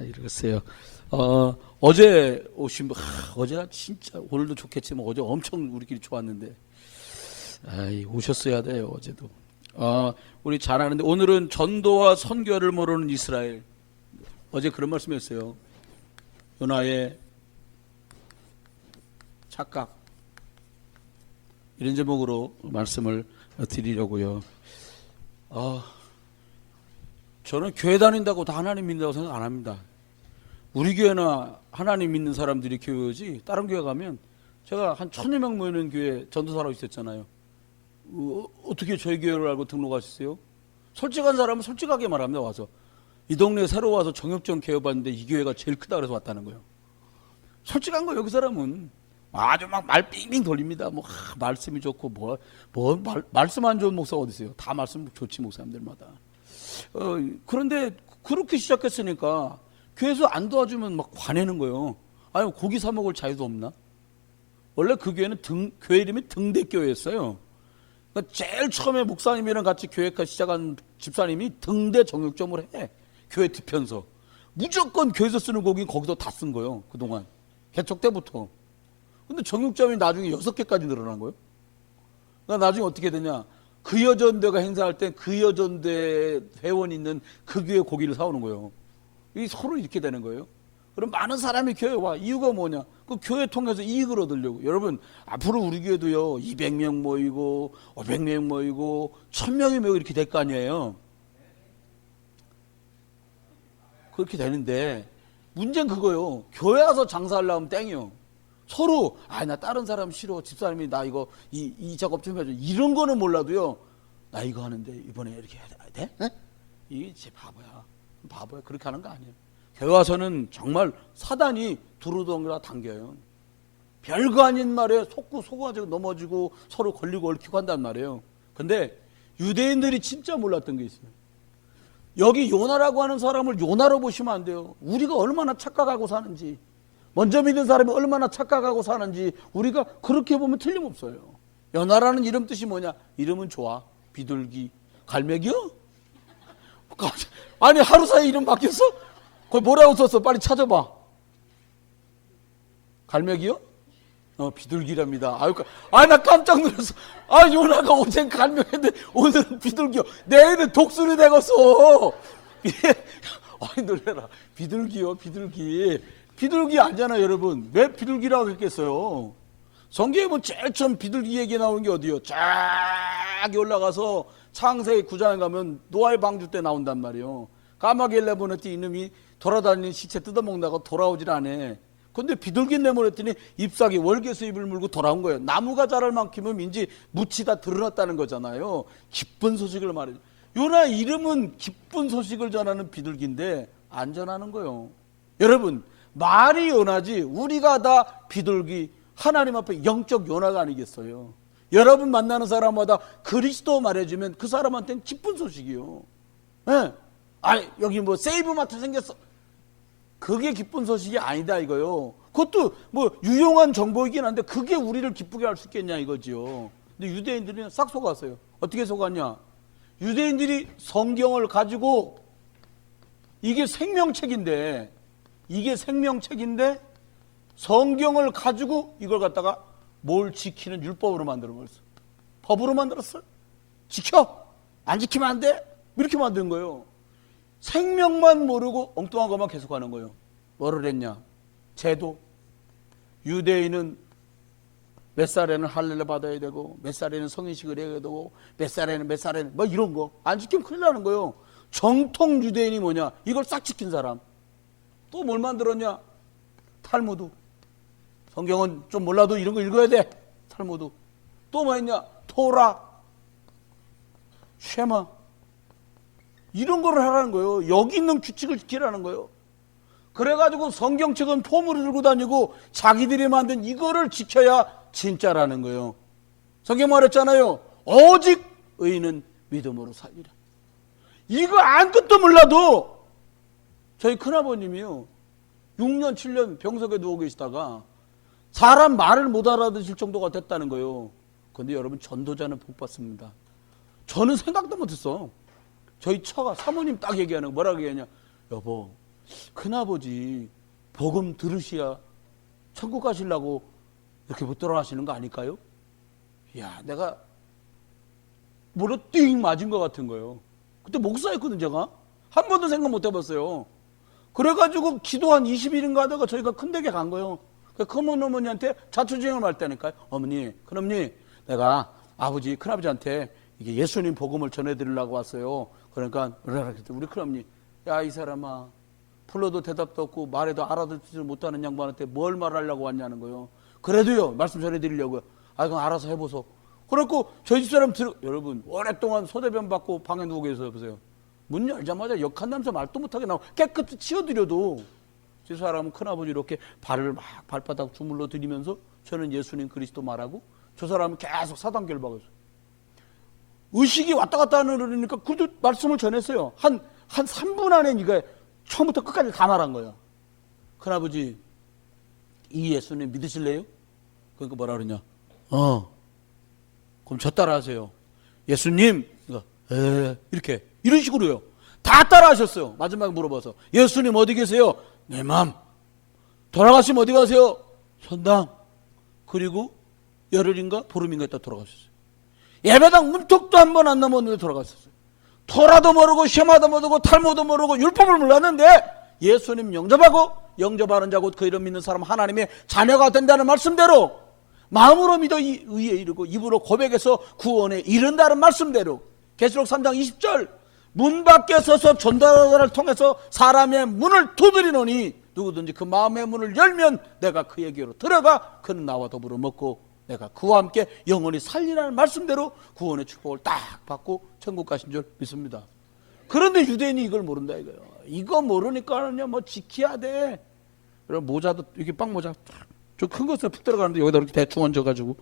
이러겠어요. 어제 오신 분, 어제가 진짜 오늘도 좋겠지만 어제 엄청 우리끼리 좋았는데, 오셨어야 돼요. 어제도. 우리 잘 아는데 오늘은 전도와 선교를 모르는 이스라엘. 어제 그런 말씀이었어요. 요나의 착각. 이런 제목으로 말씀을 드리려고요. 저는 교회 다닌다고 다 하나님 믿는다고 생각 안 합니다. 우리 교회나 하나님 믿는 사람들이 교회지, 다른 교회 가면 제가 한 1000여 명 모이는 교회 전도사라고 있었잖아요. 어떻게 저희 교회를 알고 등록하셨어요? 솔직한 사람은 솔직하게 말합니다. 와서 이 동네에 새로 와서 정육점 개업하는데 이 교회가 제일 크다 그래서 왔다는 거예요. 솔직한 거예요. 그 사람은 아주 막 말 빙빙 돌립니다. 말씀이 좋고 말씀 안 좋은 목사 어디 있어요? 다 말씀 좋지 목사님들마다. 그런데 그렇게 시작했으니까 교회에서 안 도와주면 막 화내는 거예요. 아니 고기 사 먹을 자유도 없나? 원래 그 교회는 교회 이름이 등대교회였어요. 그러니까 제일 처음에 목사님이랑 같이 교회가 시작한 집사님이 등대 정육점을 해. 교회 뒤편서. 무조건 교회에서 쓰는 고기 거기서 다 쓴 거예요. 그동안. 개척 때부터. 근데 정육점이 나중에 6개까지 늘어난 거예요. 그러니까 나중에 어떻게 되냐. 그 여전대가 행사할 때 그 여전대 회원 있는 그 교회 고기를 사오는 거예요. 이 서로 이렇게 되는 거예요. 그럼 많은 사람이 교회에 와. 이유가 뭐냐? 그 교회 통해서 이익을 얻으려고. 여러분, 앞으로 우리 교회도요, 200명 모이고, 500명 모이고, 1000명이 모이고 이렇게 될 거 아니에요. 그렇게 되는데, 문제는 그거요. 교회 와서 장사하려면 땡이요. 서로, 나 다른 사람 싫어. 집사람이 나 이거, 이 작업 좀 해줘. 이런 거는 몰라도요, 나 이거 하는데 이번에 이렇게 해야 돼? 네? 이게 제 바보야. 그렇게 하는 거 아니에요. 교회 와서는 정말 사단이 두루덩이라 당겨요. 별거 아닌 말에 속아가지고 넘어지고 서로 걸리고 얽히고 한단 말이에요. 근데 유대인들이 진짜 몰랐던 게 있어요. 여기 요나라고 하는 사람을 요나로 보시면 안 돼요. 우리가 얼마나 착각하고 사는지, 먼저 믿은 사람이 얼마나 착각하고 사는지 우리가 그렇게 보면 틀림없어요. 요나라는 이름 뜻이 뭐냐? 이름은 좋아. 비둘기. 갈매기요? 아니 하루 사이에 이름 바뀌었어? 거기 뭐라고 썼어? 빨리 찾아봐. 갈매기요? 비둘기랍니다. 나 깜짝 놀랐어. 요나가 어젠 갈매기인데 오늘은 비둘기요. 내일은 독수리 되겠어. 놀래라. 비둘기요, 비둘기. 비둘기 아니잖아요, 여러분. 왜 비둘기라고 했겠어요? 성경에 보면 제일 처음 비둘기 얘기 나오는 게 어디요? 쫙 올라가서 창세기 9장에 가면 노아의 방주 때 나온단 말이에요. 까마귀를 내보냈더니 이놈이 돌아다니는 시체 뜯어먹다가 돌아오질 않아. 근데 비둘기 내보냈더니 잎사귀 월계수 잎을 물고 돌아온 거예요. 나무가 자랄 만큼은 인지 묻이 다 드러났다는 거잖아요. 기쁜 소식을 말해요. 요나 이름은 기쁜 소식을 전하는 비둘기인데 안 전하는 거예요. 여러분, 말이 요나지 우리가 다 비둘기, 하나님 앞에 영적 요나가 아니겠어요. 여러분 만나는 사람마다 그리스도 말해주면 그 사람한테는 기쁜 소식이요. 네. 여기 세이브마트 생겼어. 그게 기쁜 소식이 아니다 이거요. 그것도 유용한 정보이긴 한데 그게 우리를 기쁘게 할 수 있겠냐 이거지요. 근데 유대인들은 싹 속았어요. 어떻게 속았냐? 유대인들이 성경을 가지고 이게 생명책인데 성경을 가지고 이걸 갖다가 뭘 지키는 율법으로 만들어버렸어. 법으로 만들었어요. 지켜! 안 지키면 안 돼! 이렇게 만든 거예요. 생명만 모르고 엉뚱한 것만 계속하는 거예요. 뭐를 했냐? 제도. 유대인은 몇 살에는 할례를 받아야 되고 몇 살에는 성인식을 해야 되고 몇 살에는 이런 거. 안 지키면 큰일 나는 거예요. 정통 유대인이 뭐냐? 이걸 싹 지킨 사람. 또 뭘 만들었냐? 탈무드. 성경은 좀 몰라도 이런 거 읽어야 돼. 탈무드. 또 뭐 했냐? 토라. 쉐마. 이런 거를 하라는 거예요. 여기 있는 규칙을 지키라는 거예요. 그래가지고 성경책은 폼으로 들고 다니고 자기들이 만든 이거를 지켜야 진짜라는 거예요. 성경 말했잖아요. 오직 의인은 믿음으로 살리라. 이거 아무것도 몰라도 저희 큰아버님이요. 6년 7년 병석에 누워 계시다가 사람 말을 못 알아듣을 정도가 됐다는 거예요. 그런데 여러분 전도자는 복 받습니다. 저는 생각도 못했어. 저희 처가 사모님 딱 얘기하는 거 뭐라고 얘기하냐. 여보 큰아버지 복음 들으셔야 천국 가시려고 이렇게 못 돌아가시는 거 아닐까요? 야, 내가 뭐로 띵 맞은 것 같은 거예요. 그때 목사였거든. 제가 한 번도 생각 못 해봤어요. 그래가지고 기도 한 20일인가 하다가 저희가 큰 댁에 간 거예요. 큰 어머니한테 자초지종을 말다니까요. 어머니, 큰어머니, 내가 아버지, 큰아버지한테 이게 예수님 복음을 전해드리려고 왔어요. 그러니까 우리 큰어머니, 야, 이 사람아, 불러도 대답도 없고 말해도 알아듣지 못하는 양반한테 뭘 말하려고 왔냐는 거예요. 그래도요, 말씀 전해드리려고요. 아, 그럼 알아서 해보소. 그래갖고 저희 집사람 여러분 오랫동안 소대변 받고 방에 누워 계세요. 보세요. 문 열자마자 역한 남자 말도 못하게 나오고 깨끗이 치워드려도 제 사람은 큰아버지 이렇게 발을 막 발바닥 주물러 드리면서 저는 예수님 그리스도 말하고 저 사람은 계속 사단 결박을 했어요. 의식이 왔다 갔다 하는 그러니까 그래도 말씀을 전했어요. 한 3분 안에 이거 처음부터 끝까지 다 말한 거예요. 큰아버지 이 예수님 믿으실래요? 그러니까 뭐라 그러냐? 그럼 저 따라 하세요. 예수님, 이렇게 이런 식으로요. 다 따라 하셨어요. 마지막에 물어봐서 예수님 어디 계세요? 내 맘. 돌아가시면 어디 가세요? 선당. 그리고 열흘인가 보름인가 있다 돌아가셨어요. 예배당 문턱도 한 번 안 넘었는데 돌아가셨어요. 토라도 모르고 쉐마도 모르고 탈모도 모르고 율법을 몰랐는데 예수님 영접하는 자고 그 이름 믿는 사람 하나님의 자녀가 된다는 말씀대로 마음으로 믿어 의에 이르고 입으로 고백해서 구원에 이른다는 말씀대로 계시록 3장 20절 문 밖에 서서 전도자를 통해서 사람의 문을 두드리노니 누구든지 그 마음의 문을 열면 내가 그에게로 들어가 그는 나와 더불어 먹고 내가 그와 함께 영원히 살리라는 말씀대로 구원의 축복을 딱 받고 천국 가신 줄 믿습니다. 그런데 유대인이 이걸 모른다 이거예요. 이거 모르니까는요 뭐 지켜야 돼. 그럼 모자도 이렇게 빵 모자 좀 큰 것에 푹 들어가는데 여기다 이렇게 대충 얹어가지고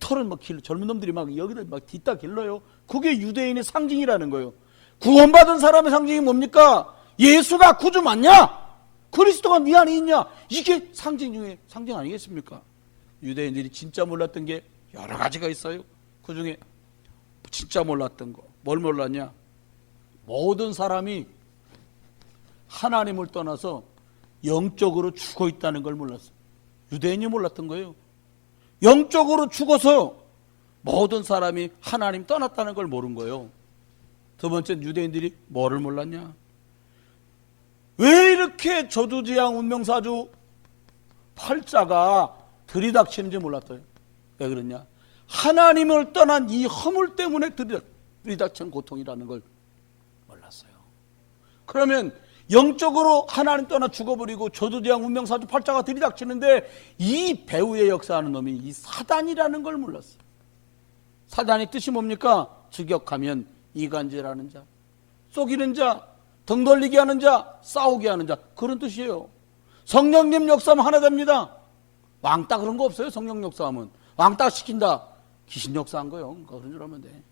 털은 막 길러 젊은 놈들이 막 여기다 막 뒷다 길러요. 그게 유대인의 상징이라는 거예요. 구원받은 사람의 상징이 뭡니까? 예수가 구주 맞냐? 그리스도가 네 안에 있냐? 이게 상징 중에 상징 아니겠습니까? 유대인들이 진짜 몰랐던 게 여러 가지가 있어요. 그 중에 진짜 몰랐던 거 뭘 몰랐냐? 모든 사람이 하나님을 떠나서 영적으로 죽어 있다는 걸 몰랐어요. 유대인이 몰랐던 거예요. 영적으로 죽어서 모든 사람이 하나님 떠났다는 걸 모른 거예요. 두 번째 유대인들이 뭐를 몰랐냐? 왜 이렇게 저주지향 운명사주 팔자가 들이닥치는지 몰랐어요. 왜 그러냐? 하나님을 떠난 이 허물 때문에 들이닥치는 고통이라는 걸 몰랐어요. 그러면 영적으로 하나님 떠나 죽어버리고 저주지향 운명사주 팔자가 들이닥치는데 이 배후의 역사하는 놈이 이 사단이라는 걸 몰랐어요. 사단의 뜻이 뭡니까? 즉역하면 이간질하는 자, 속이는 자, 등 돌리게 하는 자, 싸우게 하는 자, 그런 뜻이에요. 성령님 역사하면 하나 됩니다. 왕따 그런 거 없어요. 성령 역사하면 왕따 시킨다 귀신 역사한 거예요. 그러니까 그런 줄 알면 돼.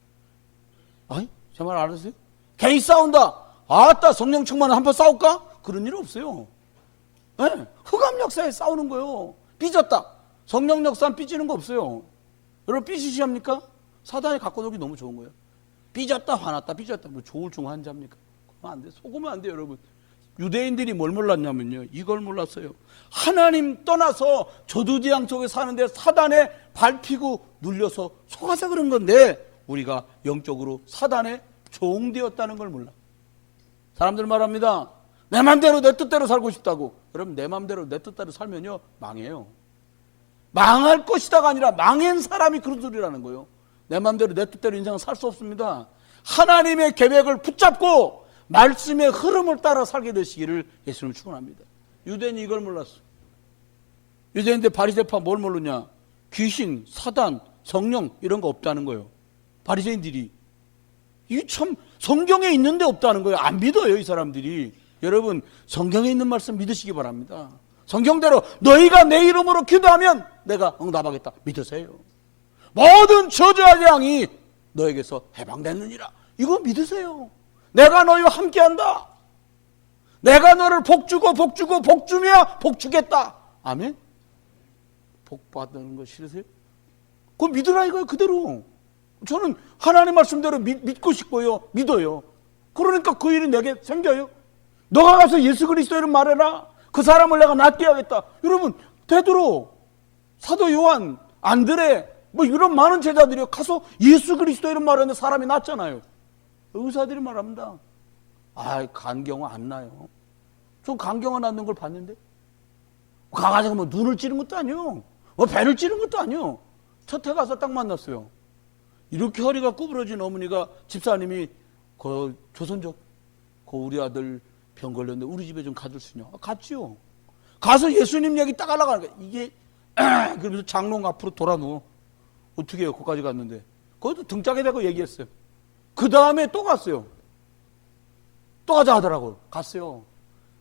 아이, 제 말 알았어요? 괜히 싸운다. 아따 성령 충만은 한번 싸울까? 그런 일 없어요. 네? 흑암 역사에 싸우는 거예요. 삐졌다. 성령 역사는 삐지는 거 없어요. 여러분 삐지시 합니까? 사단이 갖고 놀기 너무 좋은 거예요. 삐졌다 화났다 삐졌다 뭐 좋을 중 한자입니까? 그러면 안 돼. 속으면 안 돼요 여러분. 유대인들이 뭘 몰랐냐면요. 이걸 몰랐어요. 하나님 떠나서 저주지향 속에 사는데 사단에 밟히고 눌려서 속아서 그런 건데 우리가 영적으로 사단에 종되었다는 걸 몰라. 사람들 말합니다. 내 맘대로 내 뜻대로 살고 싶다고. 그럼 내 맘대로 내 뜻대로 살면요 망해요. 망할 것이다가 아니라 망한 사람이 그런 소리라는 거예요. 내 맘대로 내 뜻대로 인생을 살 수 없습니다. 하나님의 계획을 붙잡고 말씀의 흐름을 따라 살게 되시기를 예수님은 축원합니다. 유대인이 이걸 몰랐어. 유대인들 바리새파 뭘 모르냐? 귀신, 사단, 성령 이런 거 없다는 거예요. 바리새인들이 이게 참 성경에 있는데 없다는 거예요. 안 믿어요 이 사람들이. 여러분 성경에 있는 말씀 믿으시기 바랍니다. 성경대로 너희가 내 이름으로 기도하면 내가 응답하겠다 믿으세요. 모든 저주아장이 너에게서 해방됐느니라. 이거 믿으세요. 내가 너희와 함께한다. 내가 너를 복주고 복주며 복주겠다. 아멘. 복 받는 거 싫으세요? 그거 믿으라 이거예요. 그대로. 저는 하나님 말씀대로 믿고 싶고요. 믿어요. 그러니까 그 일이 내게 생겨요. 너가 가서 예수 그리스도 이름 말해라. 그 사람을 내가 낫게 하겠다. 여러분, 베드로, 사도 요한, 안드레, 뭐 이런 많은 제자들이 가서 예수 그리스도 이름 말하는데 사람이 낫잖아요. 의사들이 말합니다. 아, 간경화 안 나요. 저 간경화 낫는 걸 봤는데? 가가지고 뭐 눈을 찌른 것도 아니요. 뭐 배를 찌른 것도 아니요. 첫 해 가서 딱 만났어요. 이렇게 허리가 구부러진 어머니가 집사님이 그 조선족, 그 우리 아들 병 걸렸는데 우리 집에 좀 가줄 수 있냐? 갔지요. 가서 예수님 얘기 딱 하려고 하는 거야. 이게 그러면서 장롱 앞으로 돌아 누워. 어떻게 해요? 거기까지 갔는데. 거기도 등짝에 대고 얘기했어요. 그 다음에 또 갔어요. 또 가자 하더라고요. 갔어요.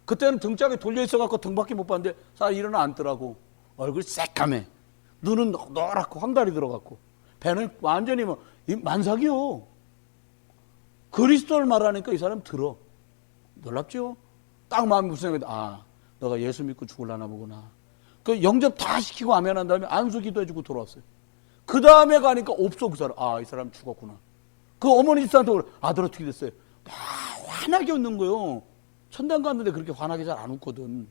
그때는 등짝에 돌려 있어갖고 등밖에 못 봤는데 사람 일어나 앉더라고. 얼굴 새까매. 눈은 노랗고 황달이 들어갔고. 배는 완전히 뭐 만삭이요. 그리스도를 말하니까 이 사람 들어. 놀랍죠? 딱 마음이 무슨 너가 예수 믿고 죽을라나 보구나. 그 영접 다 시키고 아멘한 다음에 안수기도 해주고 돌아왔어요. 그 다음에 가니까 없어 그 사람. 이 사람 죽었구나. 그 어머니 집사한테 그래. 아들 어떻게 됐어요? 막 환하게 웃는 거요. 천당 갔는데 그렇게 환하게 잘 안 웃거든.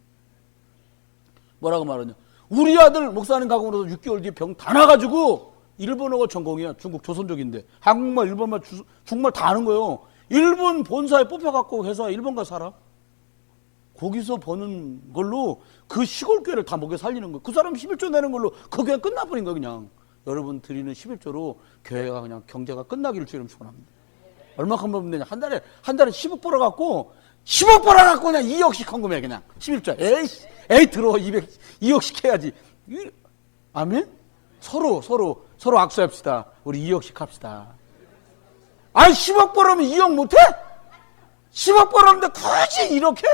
뭐라고 말하냐. 우리 아들 목사님 가고로도 6개월 뒤에 병 다 나가지고 일본어가 전공이야. 중국 조선족인데. 한국말, 일본말, 중국말 다 아는 거예요. 일본 본사에 뽑혀갖고 회사 일본 가 살아. 거기서 버는 걸로 그 시골 교회를 다 먹여 살리는 거예요. 그 사람 11조 내는 걸로 그 교회 끝나버린 거예요. 그냥. 여러분 드리는 11조로 교회가 그냥 경제가 끝나기를 주님 축원합니다. 얼마큼 벌면 되냐. 한 달에 10억 벌어갖고 10억 벌어갖고 그냥 2억씩 헌금해 그냥. 11조. 에이 들어 2억씩 해야지. 아멘? 서로 악수합시다. 우리 2억씩 합시다. 10억 벌으면 2억 못해? 10억 벌었는데 굳이 이렇게?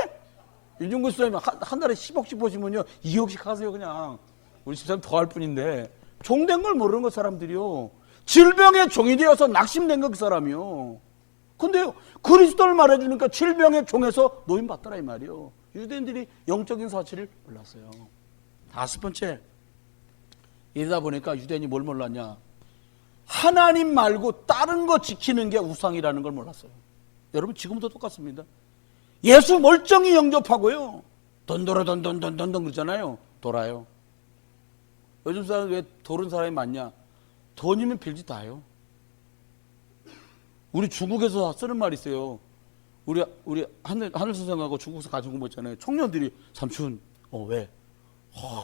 윤중근 수사님 한 달에 10억씩 보시면요 2억씩 하세요 그냥. 우리 집사님 더 할 뿐인데 종된 걸 모르는 거 사람들이요. 질병의 종이 되어서 낙심된 거 그 사람이요. 근데 그리스도를 말해주니까 질병의 종에서 노임받더라 이 말이요. 유대인들이 영적인 사실을 몰랐어요. 5번째, 이러다 보니까 유대인이 뭘 몰랐냐. 하나님 말고 다른 거 지키는 게 우상이라는 걸 몰랐어요. 여러분 지금도 똑같습니다. 예수 멀쩡히 영접하고요. 던던던던던던 그러잖아요. 돌아요. 요즘 사람 왜 도른 사람이 많냐. 돈이면 빌지 다요. 우리 중국에서 쓰는 말이 있어요. 우리 하늘 선생하고 중국에서 가진 공부 있잖아요. 청년들이 삼촌 왜?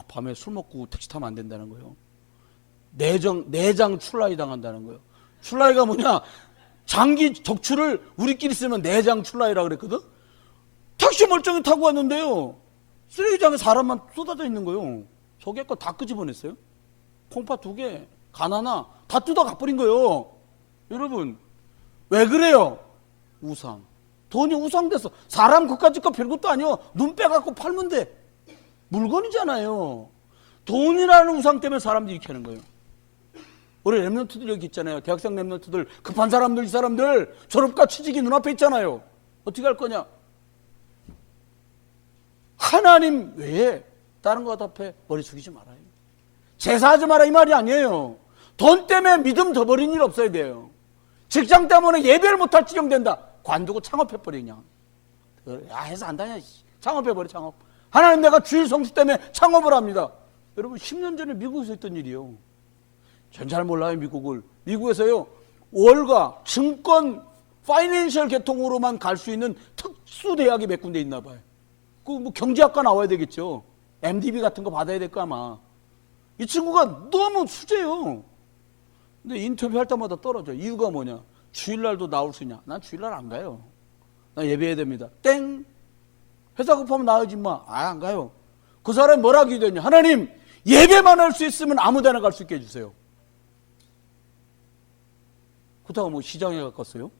밤에 술 먹고 택시 타면 안 된다는 거예요. 내장 출라이 당한다는 거예요. 출라이가 뭐냐? 장기 적출을 우리끼리 쓰면 내장 출라이라 그랬거든. 택시 멀쩡히 타고 왔는데요. 쓰레기장에 사람만 쏟아져 있는 거예요. 속에 거 다 끄집어냈어요. 콩팥 2개, 간 하나 다 뜯어 가버린 거예요. 여러분 왜 그래요? 우상. 돈이 우상돼서 사람 그까짓 거 별것도 아니요. 눈 빼갖고 팔면 돼. 물건이잖아요. 돈이라는 우상 때문에 사람들이 이렇게 하는 거예요. 우리 랩런트들 여기 있잖아요. 대학생 랩런트들 급한 사람들 이 사람들 졸업과 취직이 눈앞에 있잖아요. 어떻게 할 거냐? 하나님 외에 다른 것 앞에 머리 숙이지 말아요. 제사하지 마라 이 말이 아니에요. 돈 때문에 믿음 져버린 일 없어야 돼요. 직장 때문에 예배를 못할 지경 된다. 관두고 창업해버려 그냥. 해서 안 다냐. 창업해버려 창업. 하나님 내가 주일 성수 때문에 창업을 합니다. 여러분 10년 전에 미국에서 했던 일이요. 전 잘 몰라요 미국을. 미국에서요 월가 증권 파이낸셜 계통으로만 갈 수 있는 특수 대학이 몇 군데 있나 봐요. 그 뭐 경제학과 나와야 되겠죠. MDB 같은 거 받아야 될까 아마. 이 친구가 너무 수재요. 근데 인터뷰할 때마다 떨어져. 이유가 뭐냐? 주일날도 나올 수 있냐? 난 주일날 안 가요. 나 예배해야 됩니다. 땡. 회사 급하면 나오지 마. 안 가요. 그 사람이 뭐라 기도했냐? 하나님 예배만 할 수 있으면 아무 데나 갈 수 있게 해주세요. 그렇다고 뭐 시장에 갔겠어요?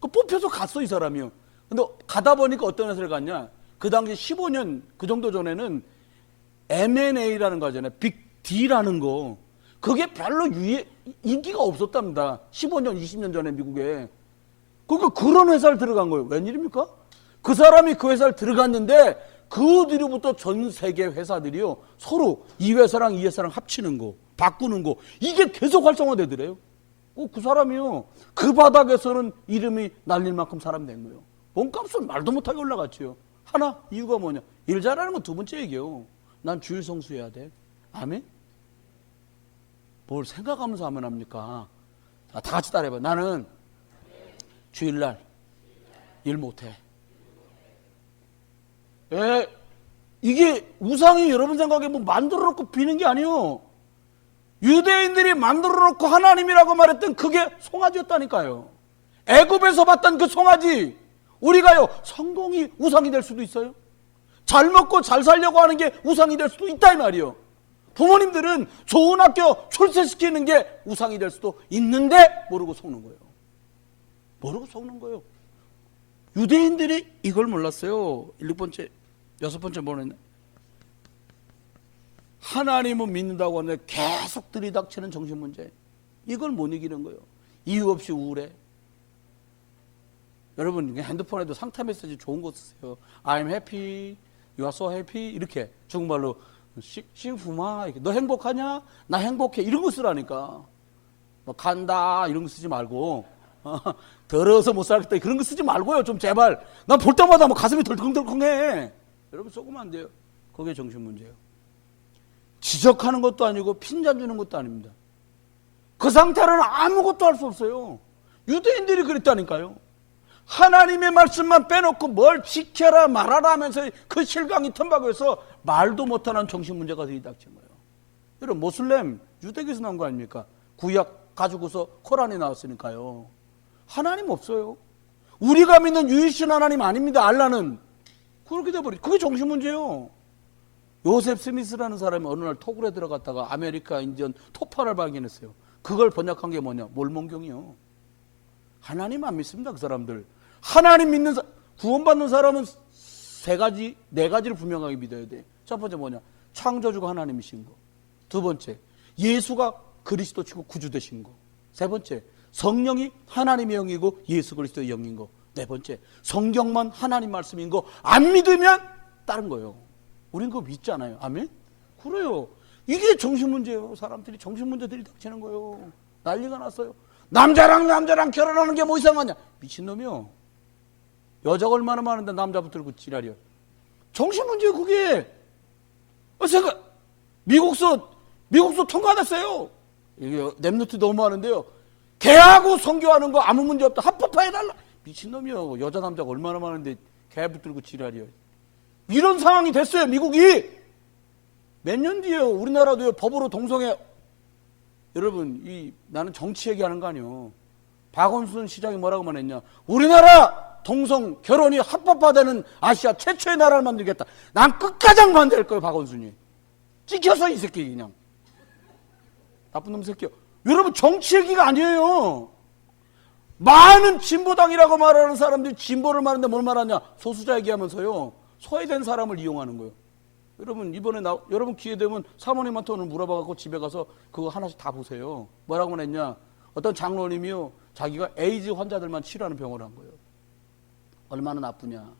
그 뽑혀서 갔어 이 사람이요. 근데 가다 보니까 어떤 회사를 갔냐? 그 당시 15년 그 정도 전에는 M&A라는 거 하잖아요. 빅D라는 거. 그게 별로 인기가 없었답니다. 15년, 20년 전에 미국에. 그러니까 그런 회사를 들어간 거예요. 웬일입니까? 그 사람이 그 회사를 들어갔는데 그 뒤로부터 전 세계 회사들이요. 서로 이 회사랑 이 회사랑 합치는 거, 바꾸는 거. 이게 계속 활성화되더래요. 그 사람이요. 그 바닥에서는 이름이 날릴 만큼 사람 된 거예요. 몸값은 말도 못하게 올라갔지요. 하나, 이유가 뭐냐? 일 잘하는 건 두 번째 얘기예요. 난 주일 성수해야 돼. 아멘? 뭘 생각하면서 하면 합니까? 다 같이 따라해봐. 나는 주일날 일 못해. 이게 우상이 여러분 생각에 뭐 만들어 놓고 비는 게 아니에요. 유대인들이 만들어 놓고 하나님이라고 말했던 그게 송아지였다니까요. 애굽에서 봤던 그 송아지, 우리가요 성공이 우상이 될 수도 있어요. 잘 먹고 잘 살려고 하는 게 우상이 될 수도 있다 이 말이에요. 부모님들은 좋은 학교 출세시키는 게 우상이 될 수도 있는데 모르고 속는 거예요. 모르고 속는 거예요. 유대인들이 이걸 몰랐어요. 6번째, 6번째 뭐랬냐? 하나님은 믿는다고 하는데 계속 들이닥치는 정신문제. 이걸 못 이기는 거예요. 이유 없이 우울해. 여러분 핸드폰에도 상태 메시지 좋은 거 쓰세요. I'm happy, you are so happy 이렇게 중국말로 싱후마 너 행복하냐? 나 행복해 이런 거 쓰라니까. 뭐 간다 이런 거 쓰지 말고 더러워서 못 살겠다 그런 거 쓰지 말고요. 좀 제발. 난 볼 때마다 뭐 가슴이 덜컹덜컹해. 여러분 쏘면 안 돼요. 그게 정신 문제예요. 지적하는 것도 아니고 핀잔 주는 것도 아닙니다. 그 상태로는 아무것도 할 수 없어요. 유대인들이 그랬다니까요. 하나님의 말씀만 빼놓고 뭘 지켜라 말하라 하면서 그 실강이 틈바구에서 말도 못하는 정신 문제가 들이닥친 거예요. 여러분 모슬렘 유대교에서 나온 거 아닙니까? 구약 가지고서 코란이 나왔으니까요. 하나님 없어요. 우리가 믿는 유일신 하나님 아닙니다. 알라는. 그렇게 돼버리죠. 그게 정신 문제예요. 요셉 스미스라는 사람이 어느 날 토굴에 들어갔다가 아메리카 인디언 토파를 발견했어요. 그걸 번역한 게 뭐냐? 몰몬경이요. 하나님 안 믿습니다. 그 사람들. 하나님 믿는 구원받는 사람은 네 가지를 분명하게 믿어야 돼. 첫 번째 뭐냐? 창조주가 하나님이신 거. 두 번째, 예수가 그리스도치고 구주 되신 거. 세 번째, 성령이 하나님의 영이고 예수 그리스도의 영인 거. 네 번째, 성경만 하나님 말씀인 거. 안 믿으면 다른 거예요. 우린 그거 믿잖아요. 아멘? 그래요. 이게 정신문제예요. 사람들이 정신문제들이 닥치는 거예요. 난리가 났어요. 남자랑 결혼하는 게 뭐 이상하냐? 미친놈이요. 여자가 얼마나 많은데 남자 붙들고 지랄이요. 정신문제예요 그게. 제가 미국서 통과됐어요. 이게 랩노트 너무 하는데요. 개하고 성교하는 거 아무 문제 없다. 합법화해달라. 미친놈이요. 여자 남자가 얼마나 많은데 개 붙들고 지랄이요. 이런 상황이 됐어요. 미국이. 몇 년 뒤에요. 우리나라도요. 법으로 동성애. 여러분 나는 정치 얘기하는 거 아니에요. 박원순 시장이 뭐라고 말했냐. 우리나라 동성 결혼이 합법화되는 아시아 최초의 나라를 만들겠다. 난 끝까지 만들 거예요. 박원순이. 찍혀서 이 새끼 그냥. 나쁜 놈 새끼요. 여러분 정치 얘기가 아니에요. 많은 진보당이라고 말하는 사람들이 진보를 말하는데 뭘 말하냐. 소수자 얘기하면서요. 소외된 사람을 이용하는 거예요. 여러분 이번에 여러분 기회 되면 사모님한테 오늘 물어봐갖고 집에 가서 그거 하나씩 다 보세요. 뭐라고 했냐. 어떤 장로님이요. 자기가 에이즈 환자들만 치료하는 병원을 한 거예요. 얼마나 나쁘냐.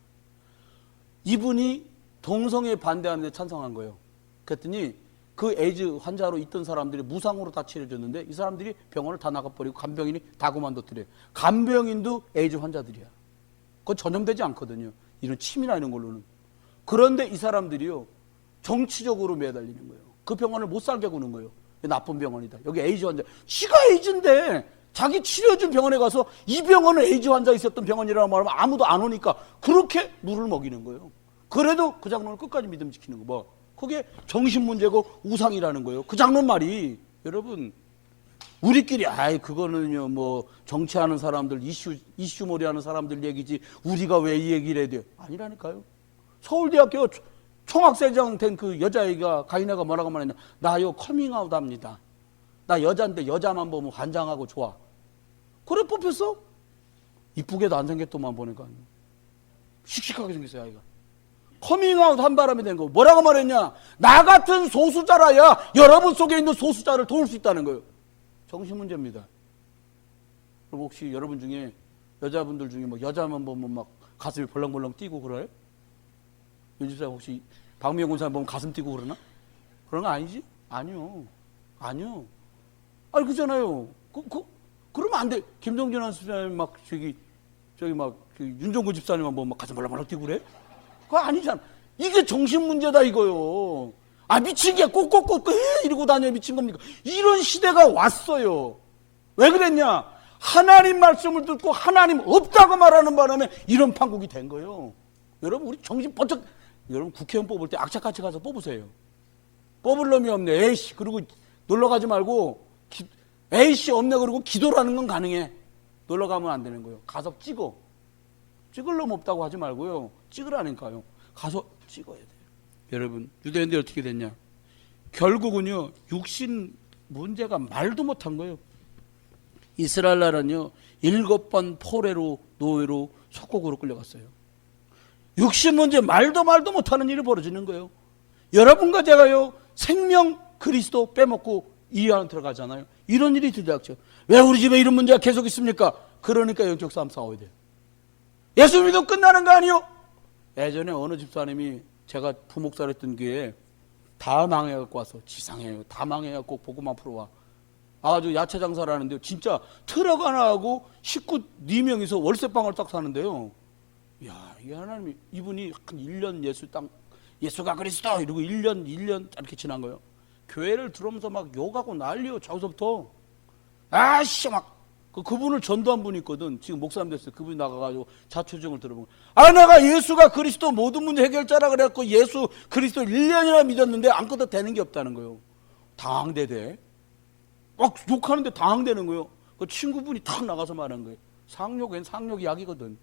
이분이 동성애에 반대하는데 찬성한 거예요. 그랬더니 그 에이즈 환자로 있던 사람들이 무상으로 다 치료해줬는데 이 사람들이 병원을 다 나가버리고 간병인이 다 그만뒀더래요. 간병인도 에이즈 환자들이야. 그건 전염되지 않거든요. 이런 침이나 이런 걸로는. 그런데 이 사람들이요. 정치적으로 매달리는 거예요. 그 병원을 못 살게 구는 거예요. 나쁜 병원이다. 여기 에이즈 환자. 지가 에이즈인데 자기 치료해준 병원에 가서 이 병원은 에이즈 환자 있었던 병원이라고 말하면 아무도 안 오니까 그렇게 물을 먹이는 거예요. 그래도 그 장로는 끝까지 믿음 지키는 거. 뭐 그게 정신문제고 우상이라는 거예요. 그 장로 말이. 여러분 우리끼리 그거는요 뭐 정치하는 사람들 이슈몰이 하는 사람들 얘기지 우리가 왜 이 얘기를 해야 돼요. 아니라니까요. 서울대학교 총학생장 된 그 여자애가 가인애가 뭐라고 말했냐. 나요 커밍아웃 합니다. 나 여자인데 여자만 보면 환장하고 좋아. 그래 뽑혔어? 이쁘게도 안 생겼더만 보니까. 씩씩하게 생겼어요 아이가. 커밍아웃 한 바람이 된 거. 뭐라고 말했냐. 나 같은 소수자라야 여러분 속에 있는 소수자를 도울 수 있다는 거예요. 정신문제입니다. 그리고 혹시 여러분 중에 여자분들 중에 뭐 여자만 보면 막 가슴이 벌렁벌렁 뛰고 그래요? 윤집사 혹시 박미영 군사님 보면 가슴 뛰고 그러나? 그런 거 아니지? 아니요. 아니 그잖아요. 그러면 안 돼. 김동준 선생님 막 저기 막 윤종구 집사님만 보면 막 가슴 벌렁벌렁 뛰고 그래? 그거 아니잖아. 이게 정신 문제다 이거요. 미친 게 꼭꼭꼭 이러고 다녀 미친 겁니까? 이런 시대가 왔어요. 왜 그랬냐? 하나님 말씀을 듣고 하나님 없다고 말하는 바람에 이런 판국이 된 거예요. 여러분 우리 정신 번쩍, 여러분 국회의원 뽑을 때 악착같이 가서 뽑으세요. 뽑을 놈이 없네. 에이씨, 그리고 놀러 가지 말고 에이씨 없네 그러고 기도를 하는 건 가능해. 놀러 가면 안 되는 거예요. 가서 찍어. 찍을 놈 없다고 하지 말고요. 찍으라니까요. 가서 찍어야 돼요. 여러분 유대인들이 어떻게 됐냐? 결국은요 육신 문제가 말도 못한 거예요. 이스라엘 나라는요 7번 포레로 노예로 속국으로 끌려갔어요. 육신 문제 말도 못하는 일이 벌어지는 거예요. 여러분과 제가요 생명 그리스도 빼먹고 이 안 들어가잖아요. 이런 일이 들이닥쳐. 왜 우리 집에 이런 문제가 계속 있습니까? 그러니까 영적 싸움 싸워야 돼요. 예수 믿으면 끝나는 거 아니요? 예전에 어느 집사님이 제가 부목사를 했던 교회에 다 망해갖고 와서 지상해요. 다 망해갖고 보고만 풀어와. 아주 야채 장사를 하는데요. 진짜 트럭 하나 하고 식구 4명이서 월세방을 딱 사는데요. 야, 이게 하나님이, 이분이 한 1년 예수가 그리스도 이러고 1년 이렇게 지난 거예요. 교회를 들어오면서 막 욕하고 난리요. 저기서부터. 아씨, 그분을 전도한 분이 있거든. 지금 목사님 됐어요. 그분이 나가가지고 자초정을 들어보고. 내가 예수가 그리스도 모든 문제 해결자라 그래갖고 예수 그리스도 1년이나 믿었는데 아무것도 되는 게 없다는 거예요. 당황되대. 막 욕하는데 당황되는 거예요. 그 친구분이 탁 나가서 말한 거예요. 상욕엔 상욕이 약이거든.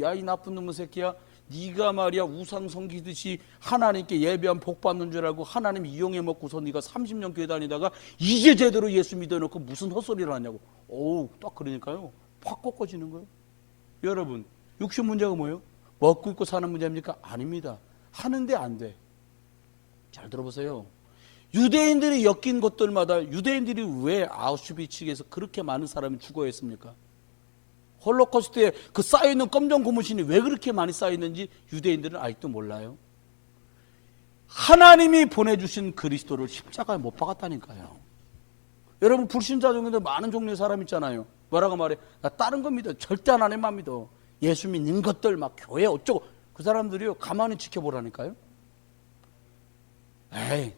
야, 이 나쁜 놈의 새끼야. 네가 말이야 우상 섬기듯이 하나님께 예배한 복 받는 줄 알고 하나님 이용해 먹고서 네가 30년 교회 다니다가 이제 제대로 예수 믿어놓고 무슨 헛소리를 하냐고. 어우, 딱 그러니까요. 확 꺾어지는 거예요. 여러분, 육신 문제가 뭐예요? 먹고 입고 사는 문제입니까? 아닙니다. 하는데 안 돼. 잘 들어보세요. 유대인들이 엮인 것들마다 유대인들이 왜 아우슈비츠에서 그렇게 많은 사람이 죽어야 했습니까? 홀로코스트에 그 쌓여있는 검정 고무신이 왜 그렇게 많이 쌓여있는지 유대인들은 아직도 몰라요. 하나님이 보내주신 그리스도를 십자가에 못 박았다니까요. 여러분 불신자 중에도 많은 종류의 사람 있잖아요. 뭐라고 말해? 나 다른 거 믿어. 절대 하나님만 믿어. 예수 믿는 것들 막 교회 어쩌고. 그 사람들이요 가만히 지켜보라니까요. 에이,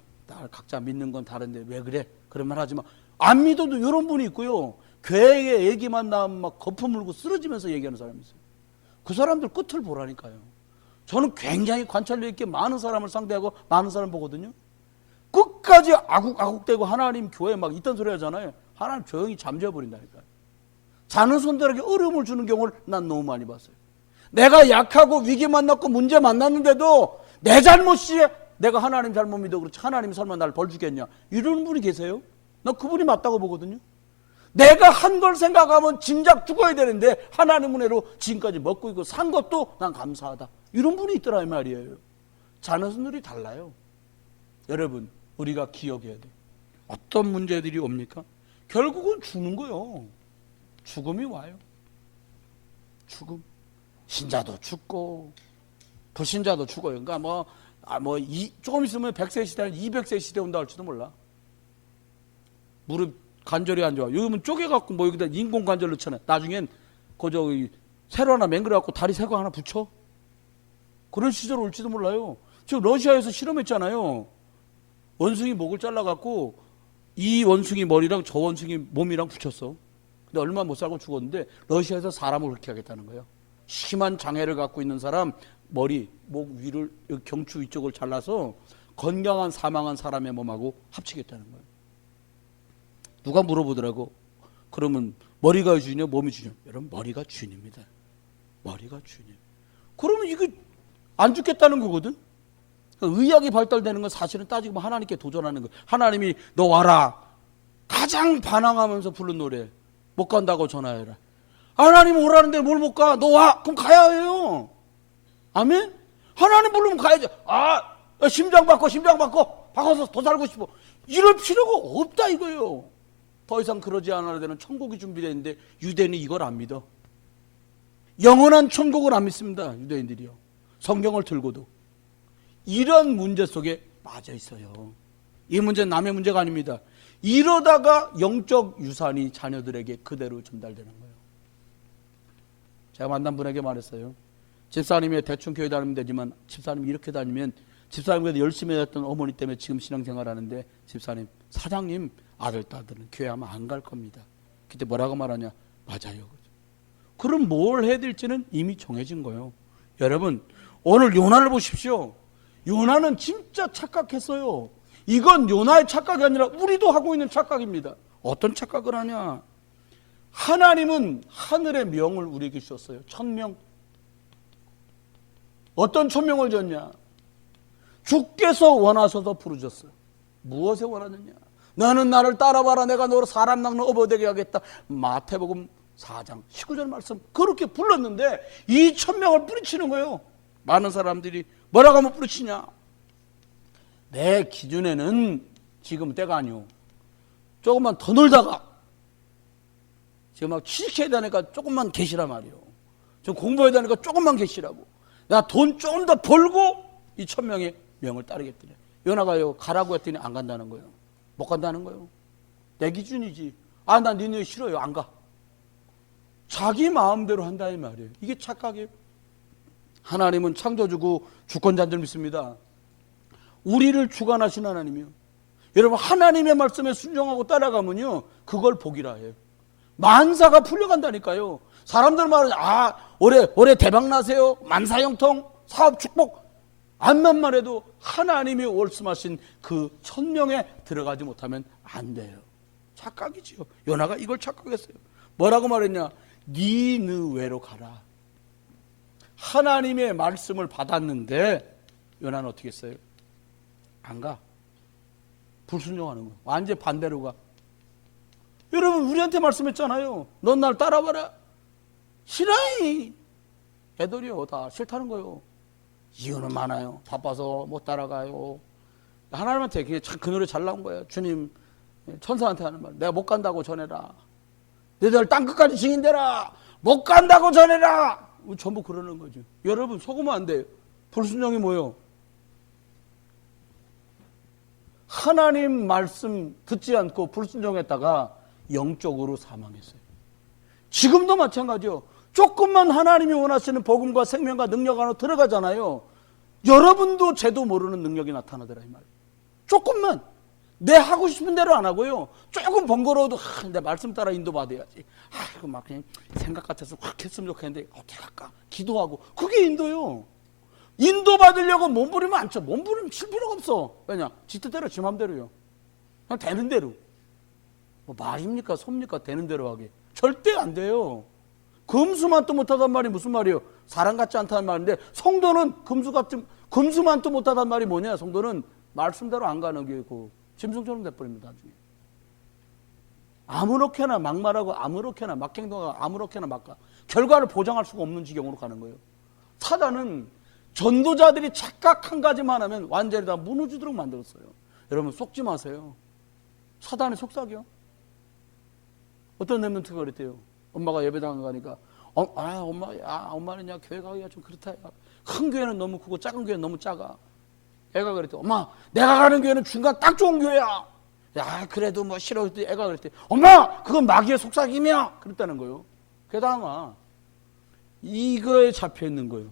각자 믿는 건 다른데 왜 그래? 그런 말 하지 마. 안 믿어도 이런 분이 있고요. 교회에 얘기만 나오면 막 거품 물고 쓰러지면서 얘기하는 사람이 있어요. 그 사람들 끝을 보라니까요. 저는 굉장히 관찰력 있게 많은 사람을 상대하고 많은 사람 보거든요. 끝까지 아국대고 하나님 교회 막 이딴 소리 하잖아요. 하나님 조용히 잠재워버린다니까요. 자는 손들에게 어려움을 주는 경우를 난 너무 많이 봤어요. 내가 약하고 위기 만났고 문제 만났는데도 내 잘못이에 내가 하나님 잘못 믿어 그렇지 하나님이 설마 날 벌 주겠냐 이런 분이 계세요. 나 그분이 맞다고 보거든요. 내가 한 걸 생각하면 진작 죽어야 되는데 하나님 은혜로 지금까지 먹고 있고 산 것도 난 감사하다. 이런 분이 있더라 이 말이에요. 자는 손들이 달라요. 여러분 우리가 기억해야 돼. 어떤 문제들이 옵니까? 결국은 죽는 거예요. 죽음이 와요. 죽음. 신자도 죽고 불신자도 죽어요. 그러니까 조금 있으면 100세 시대는 200세 시대 온다 할지도 몰라. 무릎 관절이 안 좋아. 요즘은 쪼개갖고 여기다 인공 관절 넣잖아요. 나중엔 새로 하나 맹그려갖고 다리 새거 하나 붙여. 그런 시절 올지도 몰라요. 지금 러시아에서 실험했잖아요. 원숭이 목을 잘라갖고 이 원숭이 머리랑 저 원숭이 몸이랑 붙였어. 근데 얼마 못 살고 죽었는데 러시아에서 사람을 그렇게 하겠다는 거예요. 심한 장애를 갖고 있는 사람 머리, 목 위를 경추 위쪽을 잘라서 건강한 사망한 사람의 몸하고 합치겠다는 거예요. 누가 물어보더라고. 그러면 머리가 주인이야 몸이 주인이야? 여러분 머리가 주인입니다. 머리가 주인이에요. 그러면 이게 안 죽겠다는 거거든. 의학이 발달되는 건 사실은 따지고 보면 하나님께 도전하는 거예요. 하나님이 너 와라. 가장 반항하면서 부른 노래. 못 간다고 전화해라. 하나님 오라는데 뭘 못 가? 너 와. 그럼 가야 해요. 아멘? 하나님 부르면 가야죠. 심장 바꿔서 더 살고 싶어. 이럴 필요가 없다 이거예요. 더 이상 그러지 않아야 되는 천국이 준비되어 있는데 유대인이 이걸 안 믿어. 영원한 천국을 안 믿습니다. 유대인들이요. 성경을 들고도. 이런 문제 속에 빠져 있어요. 이 문제는 남의 문제가 아닙니다. 이러다가 영적 유산이 자녀들에게 그대로 전달되는 거예요. 제가 만난 분에게 말했어요. 집사님이 대충 교회 다니면 되지만 집사님이 이렇게 다니면 집사님께서 열심히 했던 어머니 때문에 지금 신앙생활하는데 집사님, 사장님 아들, 딸들은 교회 아마 안 갈 겁니다. 그때 뭐라고 말하냐? 맞아요. 그럼 뭘 해야 될지는 이미 정해진 거예요. 여러분, 오늘 요나를 보십시오. 요나는 진짜 착각했어요. 이건 요나의 착각이 아니라 우리도 하고 있는 착각입니다. 어떤 착각을 하냐? 하나님은 하늘의 명을 우리에게 주셨어요. 천명. 어떤 천명을 줬냐? 주께서 원하셔서 부르셨어요. 무엇에 원하느냐? 너는 나를 따라와라. 내가 너를 사람 낚는 어버되게 하겠다. 마태복음 4장 19절 말씀. 그렇게 불렀는데 이 천명을 뿌리치는 거예요. 많은 사람들이 뭐라고 하면 뿌리치냐? 내 기준에는 지금 때가 아니오. 조금만 더 놀다가 지금 막 취직해야 되니까 조금만 계시라 말이오. 좀 공부해야 되니까 조금만 계시라고. 나 돈 조금 더 벌고 이 천명의 명을 따르겠더래. 요나가요 가라고 했더니 안 간다는 거예요. 못 간다는 거예요. 내 기준이지. 아, 나 니네 싫어요. 안 가. 자기 마음대로 한다 이 말이에요. 이게 착각이에요. 하나님은 창조주고 주권자인 줄 믿습니다. 우리를 주관하신 하나님이요. 여러분, 하나님의 말씀에 순종하고 따라가면요, 그걸 복이라 해요. 만사가 풀려간다니까요. 사람들 말은 올해 대박 나세요. 만사형통, 사업 축복. 암만 말해도 하나님이 말씀하신 그 천명에 들어가지 못하면 안 돼요. 착각이지요. 요나가 이걸 착각했어요. 뭐라고 말했냐? 니느웨로 가라. 하나님의 말씀을 받았는데 요나는 어떻게 했어요? 안 가. 불순종하는 거예요. 완전 반대로 가. 여러분, 우리한테 말씀했잖아요. 넌 날 따라와라. 싫어이. 애들이요, 다 싫다는 거예요. 이유는 많아요. 바빠서 못 따라가요. 하나님한테 그 노래 잘 나온 거예요. 주님, 천사한테 하는 말. 내가 못 간다고 전해라. 너희들 땅끝까지 증인되라. 못 간다고 전해라. 전부 그러는 거죠. 여러분, 속으면 안 돼요. 불순종이 뭐예요? 하나님 말씀 듣지 않고 불순종했다가 영적으로 사망했어요. 지금도 마찬가지요. 조금만 하나님이 원하시는 복음과 생명과 능력 안으로 들어가잖아요. 여러분도 제도 모르는 능력이 나타나더라 이 말이에요. 조금만. 내 하고 싶은 대로 안 하고요. 조금 번거로워도 내 말씀 따라 인도받아야지. 이거 막 그냥 생각 같아서 확 했으면 좋겠는데 어떻게 할까? 기도하고. 그게 인도요. 인도받으려고 몸부리면 안 쳐. 몸부리면 칠 필요가 없어. 왜냐? 지 뜻대로 지 맘대로요. 그냥 되는 대로. 뭐 말입니까? 섭니까? 되는 대로 하게. 절대 안 돼요. 금수만도 못하단 말이 무슨 말이에요? 사람 같지 않다는 말인데 성도는 금수만도 못하단 말이 뭐냐? 성도는 말씀대로 안 가는 게 있고 짐승처럼 돼버립니다. 나중에. 아무렇게나 막말하고 아무렇게나 막행동하고 아무렇게나 막가. 결과를 보장할 수가 없는 지경으로 가는 거예요. 사단은 전도자들이 착각 한 가지만 하면 완전히 다 무너지도록 만들었어요. 여러분, 속지 마세요. 사단이 속삭여. 어떤 랩런트가 그랬대요. 엄마가 예배당 가니까 엄마는 야 교회 가기가 좀 그렇다. 큰 교회는 너무 크고 작은 교회는 너무 작아. 애가 그랬대. 엄마, 내가 가는 교회는 중간 딱 좋은 교회야. 야, 그래도 뭐 싫어. 애가 그랬대. 엄마, 그건 마귀의 속삭임이야. 그랬다는 거예요. 게다가 이거에 잡혀 있는 거예요.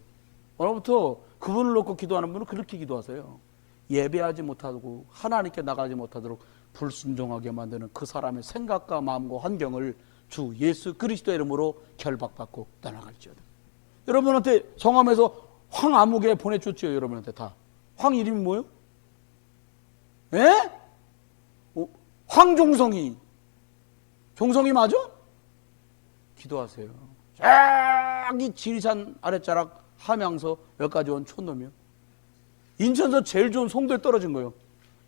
오늘부터 그분을 놓고 기도하는 분은 그렇게 기도하세요. 예배하지 못하고 하나님께 나가지 못하도록 불순종하게 만드는 그 사람의 생각과 마음과 환경을 주 예수 그리스도의 이름으로 결박받고 떠나갈지어다. 여러분한테 성함에서 황아무개 보내줬죠. 여러분한테 다. 황 이름이 뭐예요? 예? 황종성이. 종성이 맞아? 기도하세요. 저기 지리산 아랫자락 함양서 여기까지 온 촌놈이요. 인천서 제일 좋은 송도에 떨어진 거예요.